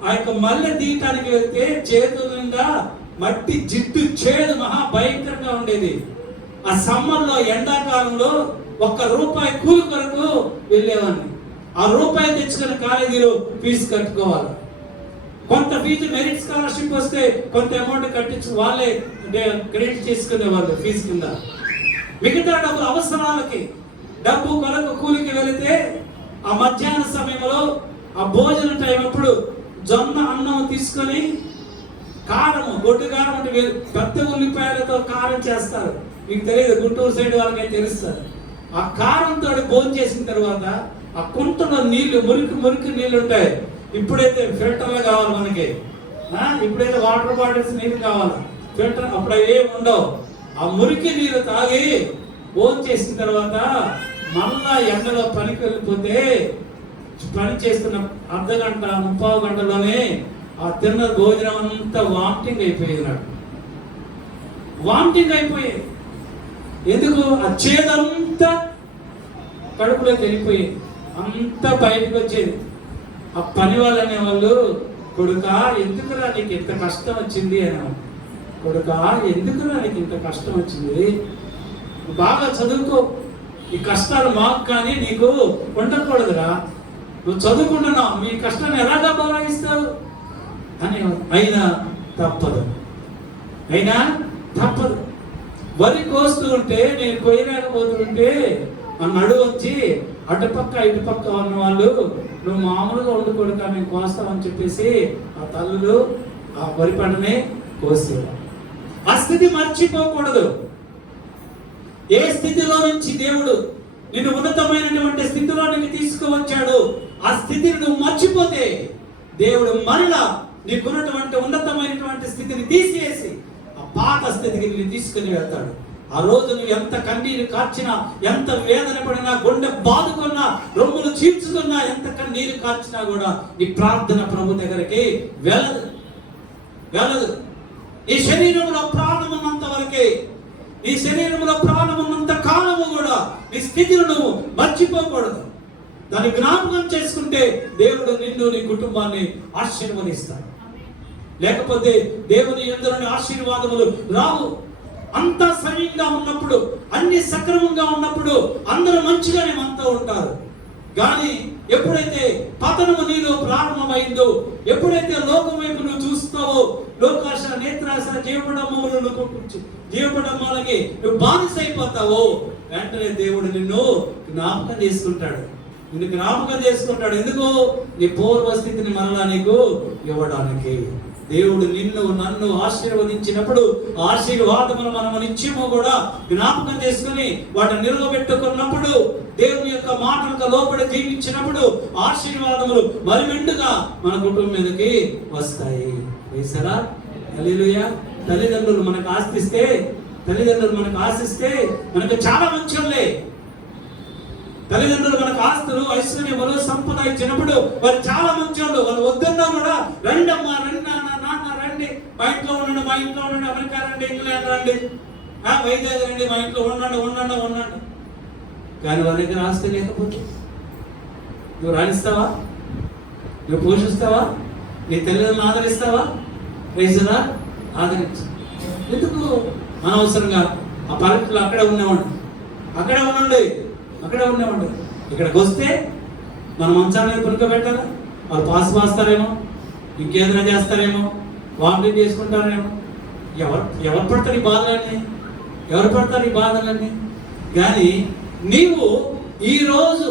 ఆ యొక్క మల్లె తీయటానికి వెళ్తే చేతుల నిండా మట్టి జిడ్డు చేదు మహా భయంకరంగా ఉండేది. ఆ సమ్మర్లో ఎండాకాలంలో ₹1 కూలి కొరకు వెళ్ళేవాడిని. ఆ రూపాయి తెచ్చుకుని కాలేజీలో ఫీజు కట్టుకోవాలి. కొంత ఫీజు మెరిట్ స్కాలర్షిప్ వస్తే కొంత అమౌంట్ కట్టించు వాళ్ళే క్రెడిట్ చేసుకునేవాళ్ళు ఫీజు కింద. మిగతా డబ్బు అవసరాలకి డబ్బు కొరకు కూలికి వెళితే ఆ మధ్యాహ్న సమయంలో ఆ భోజన టైం అప్పుడు జొన్న అన్నం తీసుకొని కారము, గొడ్డు కారం అంటే పెద్ద ఉల్లిపాయలతో కారం చేస్తారు. మీకు తెలియదు, గుంటూరు సైడ్ వాళ్ళకి తెలుస్తారు. ఆ కారంతో భోజనం చేసిన తర్వాత ఆ కుంటలో నీళ్లు మురికి నీళ్ళు ఉంటాయి. ఇప్పుడైతే ఫిల్టర్లు కావాలి మనకి, ఇప్పుడైతే వాటర్ బాటిల్స్ నీళ్ళు కావాలి. ఫిల్టర్ అప్పుడు ఏమి ఉండవు. ఆ మురికి నీళ్ళు తాగి భోజనం చేసిన తర్వాత మళ్ళా ఎండలో పనికి వెళ్ళిపోతే పని చేస్తున్న అర్ధగంట 30 గంటలోనే ఆ తిన్న భోజనం అంతా వామిటింగ్ అయిపోయేది. ఎందుకు? ఆ చేదంతా కడుపులోకి వెళ్ళిపోయేది, అంతా బయటకు వచ్చేది. ఆ పని వాళ్ళు అనేవాళ్ళు, కొడుకా ఎందుకురా నీకు ఇంత కష్టం వచ్చింది అనేవాళ్ళు. కొడుకా ఎందుకురా నీకు ఇంత కష్టం వచ్చింది, బాగా చదువుకో, ఈ కష్టాలు మాకు కానీ నీకు ఉండకూడదురా, నువ్వు చదువుకుంటున్నావు, మీ కష్టాన్ని ఎలాగా భావిస్తావు అని. అయినా తప్పదు. వరి కోస్తూ ఉంటే, నేను కొయ్యలేకపోతుంటే నన్ను అడుగు వచ్చి అటుపక్క ఇటుపక్క ఉన్న వాళ్ళు, నువ్వు మామూలుగా వండుకోడు కానీ మేము కోస్తామని చెప్పేసి ఆ తల్లులు ఆ వరి పంటనే కోసేవారు. ఆ స్థితి మర్చిపోకూడదు. ఏ స్థితిలో నుంచి దేవుడు నిన్ను ఉన్నతమైనటువంటి స్థితిలో నిన్ను తీసుకువచ్చాడు, ఆ స్థితిని నువ్వు మర్చిపోతే దేవుడు మరలా నీకున్నటువంటి ఉన్నతమైనటువంటి స్థితిని తీసేసి ఆ పాత స్థితికి నిన్ను తీసుకుని వెళ్తాడు. ఆ రోజు నువ్వు ఎంత కన్నీరు కార్చినా, ఎంత వేదన పడినా, గుండె బాదుకున్నా, రొమ్ములు చీల్చుకున్నా, ఎంత కన్నీరు కార్చినా కూడా నీ ప్రార్థన ప్రభు దగ్గరికి వెళ్ళదు. ఈ శరీరంలో ప్రాణం ఉన్నంత వరకే, నీ శరీరంలో ప్రాణం ఉన్నంత కాలము కూడా నీ స్థితిని నువ్వు మర్చిపోకూడదు. దాన్ని జ్ఞాపకం చేసుకుంటే దేవుడు నిన్ను, నీ కుటుంబాన్ని ఆశీర్వదిస్తాడు. లేకపోతే దేవుని యందులోని ఆశీర్వాదములు రావు. అంతా సవ్యంగా ఉన్నప్పుడు, అన్ని సక్రమంగా ఉన్నప్పుడు అందరూ మంచిగానే మనతో ఉంటారు. కానీ ఎప్పుడైతే పతనము నీలో ప్రారంభమైందో, ఎప్పుడైతే లోకం వైపు నువ్వు చూస్తావో, లోకాశ, నేత్రాశ, జీవపడమాలకి నువ్వు బానిసైపోతావో, వెంటనే దేవుడు నిన్ను జ్ఞాపకం చేసుకుంటాడు. ఎందుకు? నీ పూర్వస్థితిని మరలా నీకు ఇవ్వడానికి. దేవుడు నిన్ను, నన్ను ఆశీర్వదించినప్పుడు ఆశీర్వాదములు మనము నిత్యము కూడా జ్ఞాపకం చేసుకుని వాటిని నిలవబెట్టుకున్నప్పుడు, దేవుని యొక్క మాటలకు లోబడి జీవించినప్పుడు ఆశీర్వాదములు మరిమెండుగా మన కుటుంబం మీదకి వస్తాయి. వేసారా? హల్లెలూయా. తల్లిదండ్రులు మనకు ఆశిస్తే మనకు చాలా మంచోళ్ళే. తల్లిదండ్రులు మనకు ఆస్తులు, ఐశ్వర్యములు, సంపద ఇచ్చినప్పుడు వారు చాలా మంచోళ్ళు. వాళ్ళు వద్దన్నా కూడా రండమ్మా, రండి నాన్న, రండి, మా ఇంట్లో ఉండండి, అమెరికా రండి, ఇంగ్లాండ్ రండి, వైజాగ్ రండి, మా ఇంట్లో ఉండండి. కానీ వాళ్ళ దగ్గర ఆస్తి లేకపోతే నువ్వు రాణిస్తావా? నువ్వు పోషిస్తావా? నీ తల్లిదండ్రులను ఆదరిస్తావా? రైతులా ఆదరించు. ఎందుకు అనవసరంగా ఆ పల్లెటూరులో అక్కడే ఉండండి. ఇక్కడికి వస్తే మన మంచాన్ని పడుకోబెట్టాలి. వాళ్ళు పాస్తారేమో, ఇంకేదైనా చేస్తారేమో, వామిటింగ్ చేసుకుంటారేమో. ఎవరు పడతారు ఈ బాధలన్నీ? కానీ నీవు ఈరోజు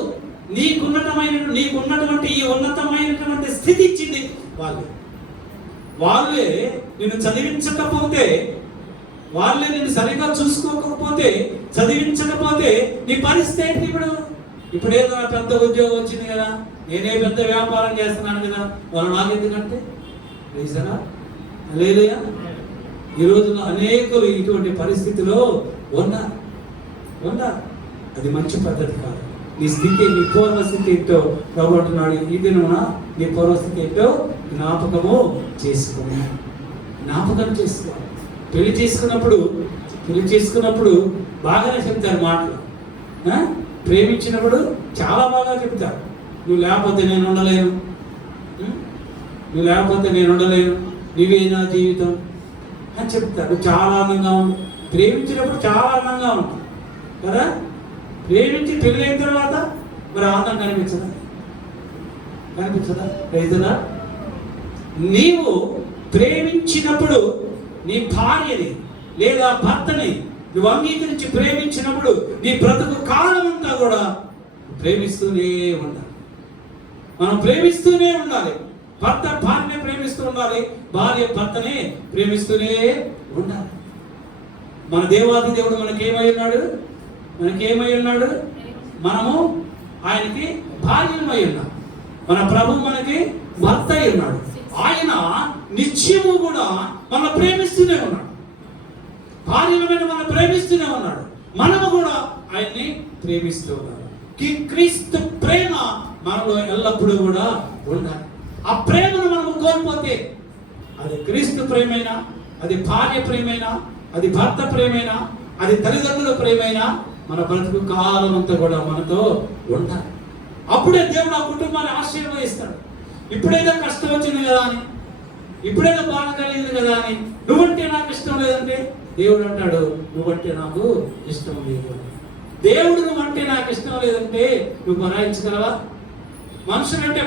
నీకున్నటువంటి ఈ ఉన్నతమైనటువంటి స్థితి ఇచ్చింది వాళ్ళే నిన్ను చదివించకపోతే, వాళ్ళే నిన్ను సరిగా చూసుకోకపోతే, చదివించకపోతే నీ పరిస్థితి ఏంటి? ఇప్పుడు ఏదో పెద్ద ఉద్యోగం వచ్చింది కదా, నేనే పెద్ద వ్యాపారం చేస్తున్నాను కదా, వాళ్ళు నాకెందుకంటే రీజనా? లేదయా. ఈ రోజున అనేకులు ఇటువంటి పరిస్థితిలో ఉన్నారు. అది మంచి పద్ధతి కాదు. నీ స్థితి, నీ పూర్వస్థితి ఏంటో ప్రభు అంటున్నాడు, ఈ దినమున నీ పూర్వస్థితి ఏంటో జ్ఞాపకం చేసుకో. పెళ్లి చేసుకున్నప్పుడు బాగానే చెప్తారు మాటలు. ప్రేమించినప్పుడు చాలా బాగా చెప్తారు. నువ్వు లేకపోతే నేను ఉండలేను, నువ్వే నా జీవితం అని చెప్తారు. చాలా ఆనందంగా ఉంది. ప్రేమించినప్పుడు చాలా ఆనందంగా ఉంటుంది కదా. ప్రేమించి పెళ్ళైన తర్వాత మరి ఆనందం కనిపించదా? రైతులా, నీవు ప్రేమించినప్పుడు నీ భార్యని లేదా భర్తని నువ్వు అంగీకరించి ప్రేమించినప్పుడు నీ బ్రతుకు కాలం అంతా కూడా ప్రేమిస్తూనే ఉండాలి. మనం ప్రేమిస్తూనే ఉండాలి. భర్త భార్యని ప్రేమిస్తూ ఉండాలి, భార్య భర్తని ప్రేమిస్తూనే ఉండాలి. మన దేవాది దేవుడు మనకేమై ఉన్నాడు? మనము ఆయనకి భార్యమై ఉన్నాం. మన ప్రభు మనకి భర్త అయి ఉన్నాడు. ఆయన నిత్యము కూడా మనం ప్రేమిస్తూనే ఉన్నాడు. భార్యమైన మనం ప్రేమిస్తూనే ఉన్నాడు. మనము కూడా ఆయన్ని ప్రేమిస్తూ ఉన్నాడు. క్రీస్తు ప్రేమ మనలో ఎల్లప్పుడూ కూడా ఉండాలి. ఆ ప్రేమను మనము కోల్పోతే, అది క్రీస్తు ప్రేమైనా, అది భార్య ప్రేమైనా, అది భర్త ప్రేమైనా, అది తల్లిదండ్రుల ప్రేమైనా, మన బ్రతుకు కాలం అంతా కూడా మనతో ఉండాలి. అప్పుడే దేవుడు ఆ కుటుంబాన్ని ఆశీర్వదిస్తాడు. ఇప్పుడేదో కష్టం వచ్చింది కదా అని, ఇప్పుడేదో బాధ కలిగింది కదా అని, నువ్వంటే నాకు ఇష్టం లేదంటే దేవుడు అంటాడు, నువ్వంటే నాకు ఇష్టం లేదు. దేవుడు నువ్వంటే నాకు ఇష్టం లేదంటే నువ్వు భరాయించగలవా? మనుషులంటే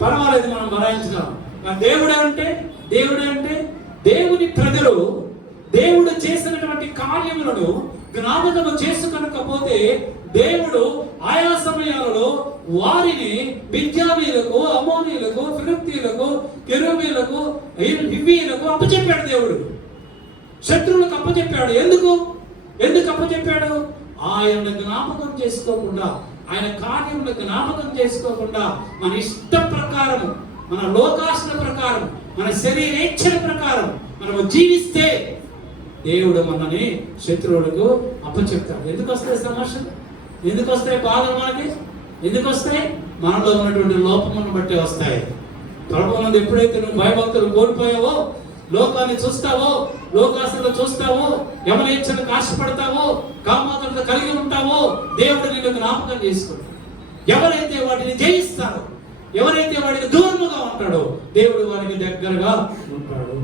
పర్వాలేదు, మనం భరాయించగలం. దేవుడే అంటే దేవుని ప్రజలు దేవుడు చేసినటువంటి కార్యములను జ్ఞాపకము చేసుకొనకపోతే, దేవుడు ఆయా సమయాలలో వారిని బింజామీలకు, అమోనీలకు, ఫిలిష్తీయులకు, కెరూబీలకు, హివ్వీయులకు అప్పచెప్పాడు. దేవుడు శత్రువులకు అప్పచెప్పాడు. ఎందుకు అప్పచెప్పాడు? ఆయన జ్ఞాపకం చేసుకోకుండా, ఆయన కార్యములు జ్ఞాపకం చేసుకోకుండా మన ఇష్ట ప్రకారము, మన లోకాశల ప్రకారం, మన శరీరేచ్ఛల ప్రకారం మనము జీవిస్తే దేవుడు మనని శత్రువులకు అప్పచెప్తాడు. ఎందుకు వస్తాయి సమస్యలు? ఎందుకు వస్తాయి బాధలు? మనకి ఎందుకు వస్తాయి? మనలో ఉన్నటువంటి లోపమును బట్టి వస్తాయి. ప్రభువునందు ఎప్పుడైతే నువ్వు భయభక్తులు కోల్పోయావో, లోకాన్ని చూస్తావో, లోకాశలు చూస్తావో, యమనేచ్ఛలకు ఆశపడతావో, కామాతులతో కలిగి ఉంటావో, దేవుడు నిన్ను జ్ఞాపకం చేసుకుంటాడు. ఎవరైతే వాటిని జయిస్తారో, ఎవరైతే వాడికి దూరముగా ఉంటాడో, దేవుడు వారికి దగ్గరగా ఉంటాడు.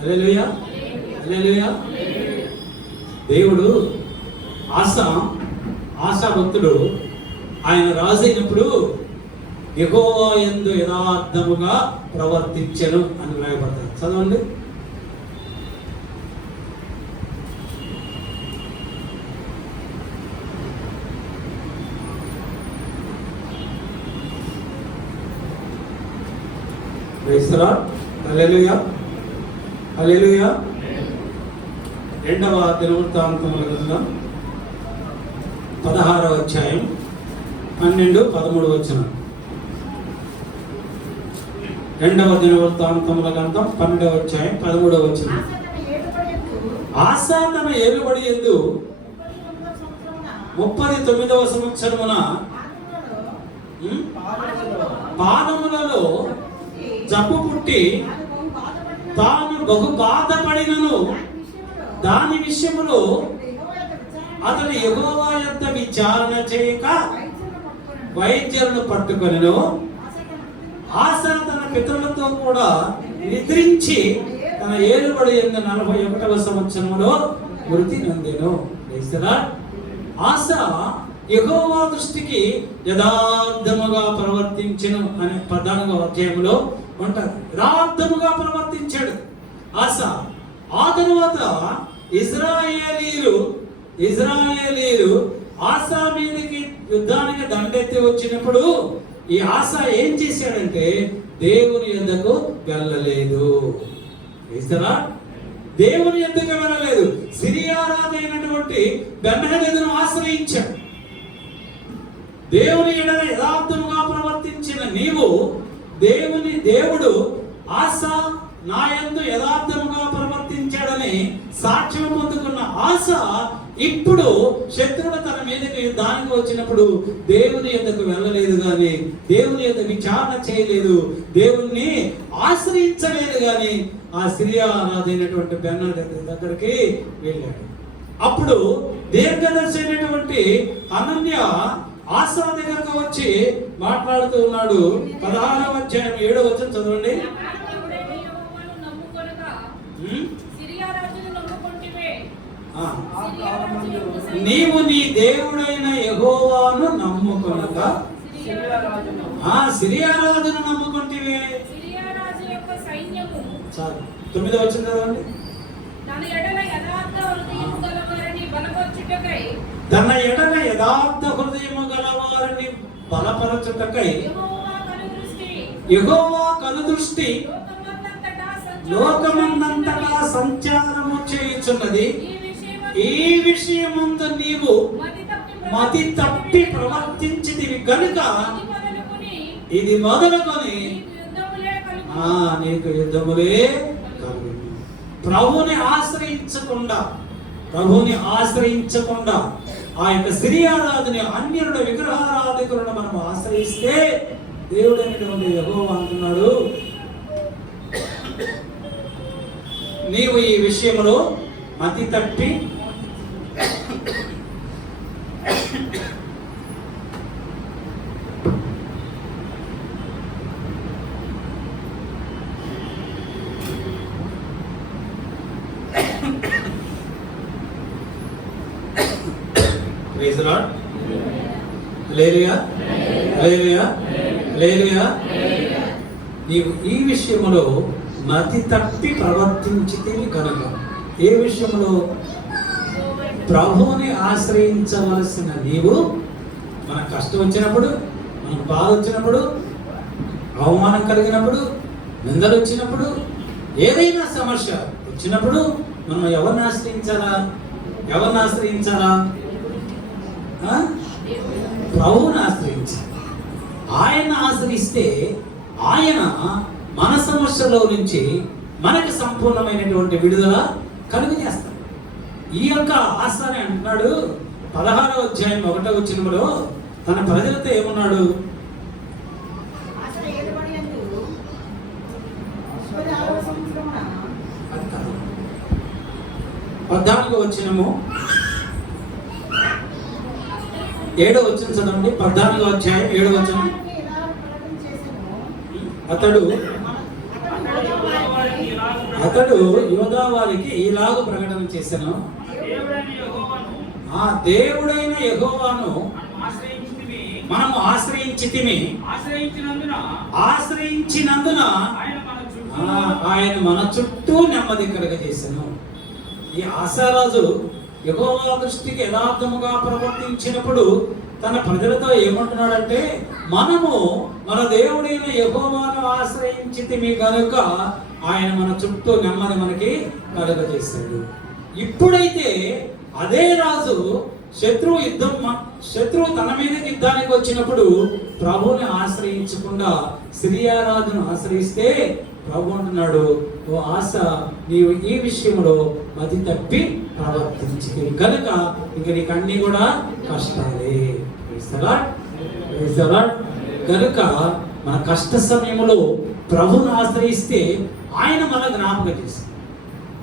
హల్లెలూయా, హల్లెలూయా. దేవుడు ఆసా భక్తుడు ఆయన రాజైనప్పుడు యెహోవా యందు యథార్థముగా ప్రవర్తించెను అని వ్రాయబడతారు. చదవండి. హల్లెలూయా, హల్లెలూయా. 2వ దినవృత్తాంతముల గ్రంథం 16వ అధ్యాయం 12-13 వచనం. 2వ దినవృత్తాంతముల గ్రంథం 12వ అధ్యాయం 13వ వచనం. ఆసా తన ఏలుబడి యందు 39వ సంవత్సరమున పాదములలో జబ్బు పుట్టి తాను బహు బాధపడినను దాని విషయములో అతడు యెహోవా యొద్ద విచారణ చేయక వైద్యులను పట్టుకొనెను. ఆసా తన పితరులతో కూడా నిద్రించి తన ఏలుబడి యందు 41వ సంవత్సరములో మృతి నొందెను. ఆసా యెహోవా దృష్టికి యథార్థముగా ప్రవర్తించెను అనే 14వ అధ్యాయంలో ఉంటారు. యథార్థముగా ప్రవర్తించాడు ఆసా. ఆ తరువాత ఇజ్రాయేలీలు ఆసా మీదకి యుద్ధానికి దండెత్తి వచ్చినప్పుడు ఈ ఆసా ఏం చేశాడంటే దేవుని యొద్దకు వెళ్ళలేదు. దేవుని యొద్దకు వెళ్ళలేదు. సిరియా రాజు అయినటువంటి బెన్హదదును ఆశ్రయించాడు. దేవుని ఎడల యథార్థముగా ప్రవర్తించిన నీవు దేవుడు ఆసా నా యందు యథార్థముగా ప్రవర్తించాడని సాక్ష్యం పొందుకున్న ఆసా ఇప్పుడు శత్రుడు తన మీదకి యుద్ధానికి వచ్చినప్పుడు దేవుని యొద్దకు వెళ్ళలేదు గాని, దేవుని యొద్ద విచారణ చేయలేదు, దేవుణ్ణి ఆశ్రయించలేదు గాని ఆ సిరియా రాజైనటువంటి బెన్హదదు దగ్గరికి వెళ్ళాడు. అప్పుడు దీర్ఘదర్శి అయినటువంటి హనన్య ఆసా దగ్గరకు వచ్చి మాట్లాడుతూ ఉన్నాడు. 16వ అధ్యాయం 7వ వచనం చదవండి. నీవు నీ దేవుడైన యెహోవాను నమ్ముకొనక సిరియా రాజును నమ్ముకుంటివే. 9వ వచనం చదవండి. తన ఎడల యథార్థ హృదయము గలవారిని బలపరచుటకై యెహోవా కనుదృష్టి లోకమందంతటా సంచారము చేయుచున్నది. ఈ విషయమందు నీవు మతి తప్పి ప్రవర్తించితివి గనుక ఇది మొదలుకొని నీకు యుద్ధములే కలుగు. ప్రభుని ఆశ్రయించకుండా ఆ యొక్క సిరియా రాజుని అన్యుడు విగ్రహారాధికులను మనం ఆశ్రయిస్తే దేవుడు అనేటువంటి యెహోవా అంటున్నాడు, నీవు ఈ విషయంలో మతి తప్పి నీవు ఈ విషయంలో మతి తప్పి ప్రవర్తించితివి కనుక. ఏ విషయంలో? ప్రభువుని ఆశ్రయించవలసిన నీవు మనకు కష్టం వచ్చినప్పుడు, మనకు బాధ వచ్చినప్పుడు, అవమానం కలిగినప్పుడు, నిందలు వచ్చినప్పుడు, ఏదైనా సమస్య వచ్చినప్పుడు మనం ఎవరిని ఆశ్రయించాలా? ఆ? ప్రభువుని ఆశ్రయించాలి. ఆయన ఆశ్రయిస్తే ఆయన మన సమస్యలో నుంచి మనకి సంపూర్ణమైనటువంటి విడుదల కలుగు చేస్తాడు. ఈ యొక్క ఆశని అంటున్నాడు 16వ అధ్యాయం 1వ వచనంలో తన ప్రజలతో ఏమన్నాడు? అది కాదు. 14వ వచనము 7వ వచనం చదవండి. 14వ అధ్యాయం 7వ వచనం. అతడు యోధా వారికి ఇలాగ ప్రకటన చేశాను, ఆ దేవుడైన యెహోవాను మనము ఆశ్రయించితిమి, ఆశ్రయించినందున ఆయన మన చుట్టూ నెమ్మది కలుగజేశాను. ఈ ఆశారాజు యెహోవా దృష్టికి యథార్థముగా ప్రవర్తించినప్పుడు తన ప్రజలతో ఏమంటున్నాడంటే, మనము మన దేవుడైన యెహోవాను ఆశ్రయించితిమి కనుక ఆయన మన చుట్టూ నెమ్మది మనకి కలుగజేశాడు. ఇప్పుడైతే అదే రాజు శత్రువు తన మీదకి యుద్ధానికి వచ్చినప్పుడు ప్రభువుని ఆశ్రయించకుండా సిరియా రాజును ఆశ్రయిస్తే ప్రభు అంటున్నాడు, ఓ ఆశ, నీవు ఈ విషయంలో మతి తప్పి ప్రవర్తించి కనుక ఇంక నీకు అన్ని కూడా కష్టాలే. కనుక మన కష్ట సమయంలో ప్రభువుని ఆశ్రయిస్తే ఆయన మన జ్ఞాపకం చేస్తాడు.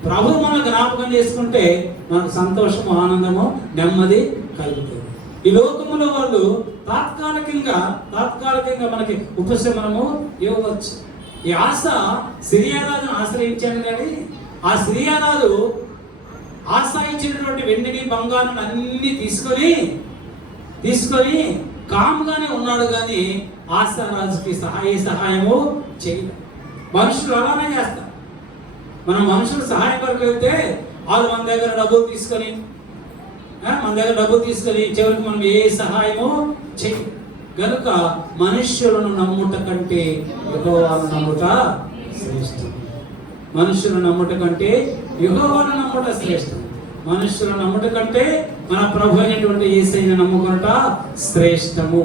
ప్రభు మన జ్ఞాపకం చేసుకుంటే మనకు సంతోషము, ఆనందము, నెమ్మది కలుగుతుంది. ఈ లోకములో వాళ్ళు తాత్కాలికంగా మనకి ఉపశమనము ఇవ్వవచ్చు. ఈ ఆశ సిరియారాజును ఆశ్రయించాను కానీ ఆ సిరియారాజు ఆశ్రయించినటువంటి వెండిని బంగారం అన్ని తీసుకొని కామ్గానే ఉన్నాడు కానీ ఆశారాజుకి సహాయము చేయలేదు. మనుషులు అలానే చేస్తారు. మనం మనుషులు సహాయం కొరకు వెళ్తే వాళ్ళు మన దగ్గర డబ్బులు తీసుకొని చివరికి మనం ఏ సహాయమో చెయ్యి. గనుక మనుష్యులను నమ్ముట కంటే యెహోవాను నమ్ముట శ్రేష్టం. మనుష్యులను నమ్ముట కంటే యెహోవాను నమ్ముట శ్రేష్టం. మనుష్యులను నమ్ముట కంటే మన ప్రభు అయినటువంటి యేసయ్యను నమ్ముకొనుట శ్రేష్టము.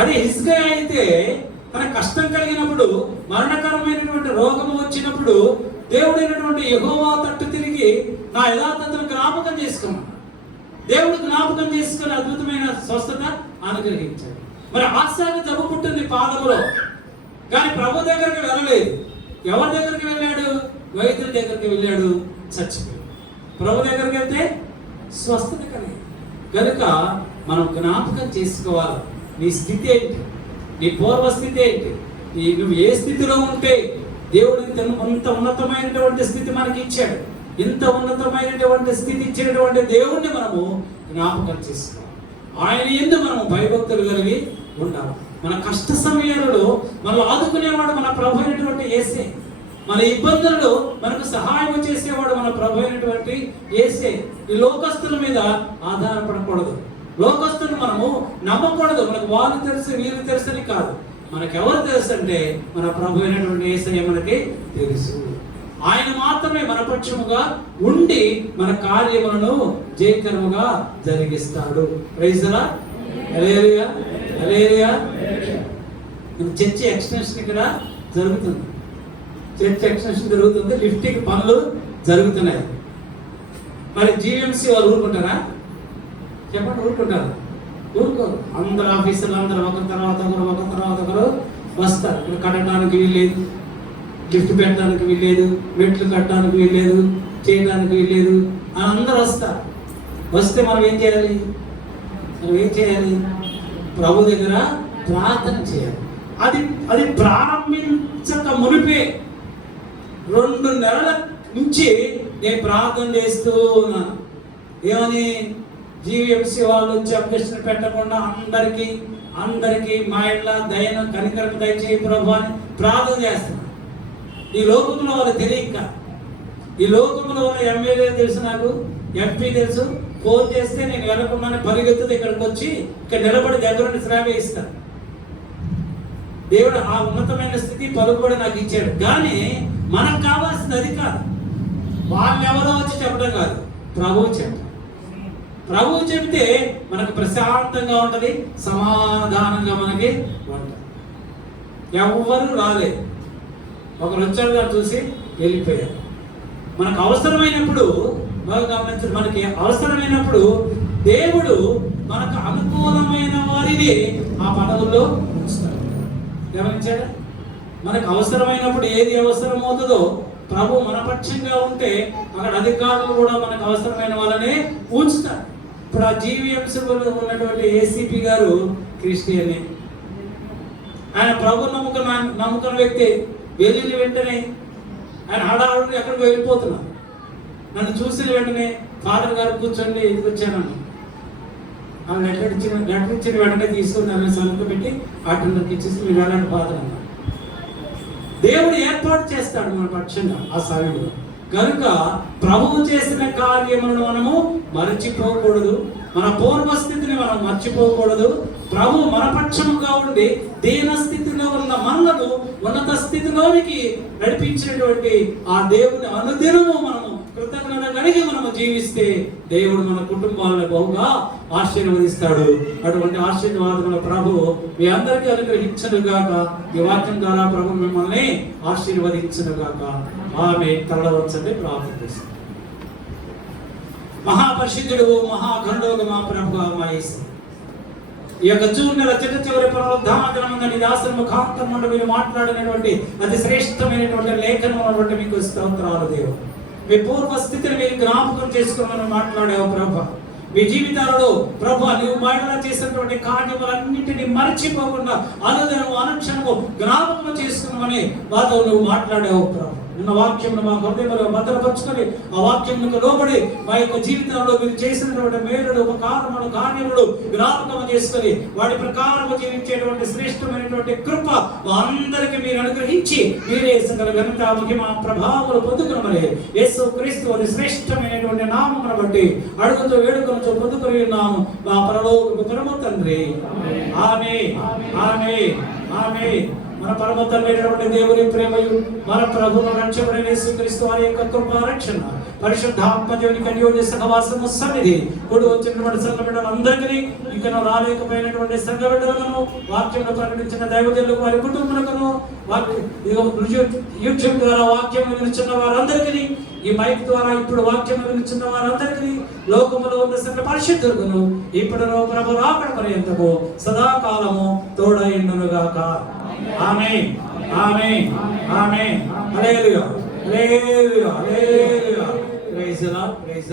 అది హిజ్కియా అయితే తన కష్టం కలిగినప్పుడు, మరణకరమైనటువంటి రోగము వచ్చినప్పుడు దేవుడైనటువంటి యెహోవా తట్టు తిరిగి నా యథార్థతను జ్ఞాపకం చేసుకున్నాడు. దేవుడు జ్ఞాపకం చేసుకుని అద్భుతమైన స్వస్థత అనుగ్రహించాడు. మరి ఆశాకి జబ్బు పుట్టింది పాదములో, కానీ ప్రభు దగ్గరికి వెళ్ళలేదు. ఎవరి దగ్గరికి వెళ్ళాడు? వైద్యుల దగ్గరికి వెళ్ళాడు, చచ్చిపోయాడు. ప్రభు దగ్గరికి వెళ్తే స్వస్థత కలిగి. కనుక మనం జ్ఞాపకం చేసుకోవాలి, నీ స్థితి ఏంటి, నీ పూర్వస్థితి ఏంటి, నువ్వు ఏ స్థితిలో ఉంటే దేవుడు ఇంత ఉన్నతమైనటువంటి స్థితి మనకి ఇచ్చాడు. ఇంత ఉన్నతమైనటువంటి స్థితి ఇచ్చినటువంటి దేవుణ్ణి మనము జ్ఞాపకం చేసుకోవాలి. ఆయన యందు మనము భయభక్తులు కలిగి ఉండాలి. మన కష్ట సమయాలలో మనల్ని ఆదుకునేవాడు మన ప్రభు అయినటువంటి యేసే. మన ఇబ్బందులలో మనకు సహాయం చేసేవాడు మన ప్రభు అయినటువంటి యేసే. ఈ లోకస్తుల మీద ఆధారపడకూడదు, లోకస్తులు మనము నమ్మకూడదు. మనకు వాళ్ళు తెలుసు వీళ్ళు తెలుసని కాదు, మనకెవరు తెలుసు అంటే మన ప్రభు అయినటువంటి యేసయ్య మనకి తెలుసు. ఆయన మాత్రమే మన పక్షముగా ఉండి మన కార్యములను జయకరముగా జరిగిస్తాడు. Praise the lord. Hallelujah, hallelujah. Church extension ఇక్కడ జరుగుతుంది. చర్చ్ ఎక్స్టెన్షన్ జరుగుతుంది, లిఫ్టింగ్ పనులు జరుగుతున్నాయి. మరి జీఎంసీ వాళ్ళు ఊరుకుంటారా? చెప్పండి, ఊరుకుంటారు? ఊరుకోరు. అందరు ఆఫీసర్లు అందరూ ఒకరి తర్వాత ఒకరు వస్తారు. ఇక్కడ కట్టడానికి వీల్లేదు, లిఫ్ట్ పెట్టడానికి వీల్లేదు, మెట్లు కట్టడానికి వీల్లేదు, చేయడానికి వీల్లేదు అని అందరూ వస్తారు. వస్తే మనం ఏం చేయాలి? ప్రభు దగ్గర ప్రార్థన చేయాలి. అది ప్రారంభించక మునిపే 2 నెలల నుంచి నేను ప్రార్థన చేస్తూ ఉన్నాను. ఏమని? జీవీఎంసీ వాళ్ళు వచ్చి అభ్యర్థన పెట్టకుండా అందరికీ మా ఇళ్ళ దయను కనికరం దయచేయి ప్రభు అని ప్రార్థన చేస్తున్నాను. ఈ లోకంలో వాళ్ళు తెలియక, ఈ లోకంలో ఉన్న ఎమ్మెల్యే తెలుసు, నాకు ఎంపీ తెలుసు. ఫోన్ చేస్తే నేను వెళ్ళకుండానే పరిగెత్తుతో ఇక్కడికి వచ్చి ఇక్కడ నిలబడి దగ్గరుండి శ్రావ ఇస్తాను. దేవుడు ఆ ఉన్నతమైన స్థితి పలుకుబడి నాకు ఇచ్చాడు. కానీ మనకు కావాల్సింది అది కాదు. వాళ్ళెవరో వచ్చి చెప్పడం కాదు, ప్రభువు చెప్పాలి. ప్రభువు చెబితే మనకు ప్రశాంతంగా ఉంటది, సమాధానంగా మనకి ఉంటుంది. ఎవ్వరు రాలేదు, ఒకరు వచ్చారు గారు చూసి వెళ్ళిపోయారు. మనకు అవసరమైనప్పుడు బాగా గమనించండి, మనకి అవసరమైనప్పుడు దేవుడు మనకు అనుకూలమైన వారిని ఆ పదవుల్లో ఉంచుతాడు. గమనించాడా? మనకు అవసరమైనప్పుడు ఏది అవసరం అవుతుందో ప్రభు మన పక్షంగా ఉంటే అక్కడ అధికారులు కూడా మనకు అవసరమైన వాళ్ళనే ఉంచుతారు. ఇప్పుడు ఆ జీవీఎంసీలో ఉన్నటువంటి ఏసీపీ గారు క్రిస్టియనే. ఆయన ప్రభు నమ్ముకున్న వ్యక్తి. వెళ్ళిన వెంటనే ఆయన హడావుడిని ఎక్కడికి వెళ్ళిపోతున్నారు. నన్ను చూసిన వెంటనే ఫాదర్ గారు కూర్చోండి, ఇది వచ్చానని ఆ లెటర్ ఇచ్చిన వెంటనే తీసుకుని నన్ను సంతకం పెట్టి అటెండర్కి ఇచ్చేసి మీరు వెళ్ళండి ఫాదర్ అన్నారు. దేవుడు ఏర్పాటు చేస్తాడు మన పక్షంగా ఆ సమయంలో. కనుక ప్రభువు చేసిన కార్యములను మనము మరచిపోకూడదు, మన పూర్వస్థితిని మనం మర్చిపోకూడదు. ప్రభు మన పక్షముగా ఉండి దీన స్థితిలో ఉన్న మనలను ఉన్నత స్థితిలోనికి నడిపించినటువంటి ఆ దేవుని అనుదినము మనము కృతజ్ఞత కలిగి మనము జీవిస్తే దేవుడు మన కుటుంబాలను బహుగా ఆశీర్వదిస్తాడు. అటువంటి ఆశీర్వాదముల ప్రభు మీ అందరికీ అనుగ్రహించునుగాక. ఈ వాక్యం ద్వారా ప్రభు మిమ్మల్ని ఆశీర్వదించునుగాక. ఆమె తరలవచ్చని ప్రార్థన చేస్తాం. మహాపరిశుద్ధుడు, మహాగండోగ మా ప్రభు మా యేసు, ఈ యొక్క జూన్ నెల చివరి పునరుద్ధానమందని దాసుల ముఖాంతం నుండి మీరు మాట్లాడినటువంటి అతి శ్రేష్టమైనటువంటి లేఖనం ఉన్నటువంటి మీకు స్తోత్రాలు దేవుడు. మీ పూర్వ స్థితిని మీరు జ్ఞాపకం చేసుకోమని మాట్లాడావు ప్రభు. మీ జీవితాలలో ప్రభు నీవు బయట చేసినటువంటి కార్యములన్నింటినీ మర్చిపోకుండా అనుదినము అనుక్షణము జ్ఞాపకం చేసుకున్నామని వాతో నువ్వు మాట్లాడావు ప్రభు. ఉన్న వాక్యంను మా హృదయంలో భద్రపరుచుకొని ఆ వాక్యంకు లోబడి మా యొక్క జీవితంలో మీరు చేసినటువంటి మేలుడు ఉపకారములు కార్యములు జ్ఞాపకం చేసుకొని వాటి ప్రకారము జీవించేటువంటి శ్రేష్టమైనటువంటి కృప మా అందరికీ మీరు అనుగ్రహించి మీరే సకల ఘనత మహిమ ప్రభావములు పొందుకునమని యేసు క్రీస్తు అతి శ్రేష్టమైనటువంటి నామమును బట్టి అడుగుతూ వేడుకొనుచు పొందుకొని ఉన్నాము మా పరలోకపు పరమ తండ్రి. ఆమేన్, ఆమేన్, ఆమేన్. మన పరమ తండ్రైనటువంటి దేవుని ప్రేమయు మన ప్రభువు రక్షకుడైన యేసుక్రీస్తు వారి యొక్క కృప రక్షణ పరిశుద్ధాత్మ దేవుని కన్యోజ సహవాసము సన్నిధి కూడి వచ్చినటువంటి సంఘ బిడ్డలందరికీ, ఇంకా రాలేకపోయినటువంటి సంఘ బిడ్డలను, వాక్యమును ప్రకటించిన దైవజనులకు వారి కుటుంబములకు, యూట్యూబ్ ద్వారా వాక్యం వినిచున్న వారందరికీ, ఈ మైక్ ద్వారా ఇప్పుడు వాక్యం వినిచున్న వారందరికీ, లోకములో ఉన్న సంఘ పరిశుద్ధులను ఇప్పుడు ప్రభు రాకడ పర్యంతము సదాకాలము తోడైండునుగాక. Amen, amen, amen. Hallelujah, hallelujah, hallelujah. Praise the lord, praise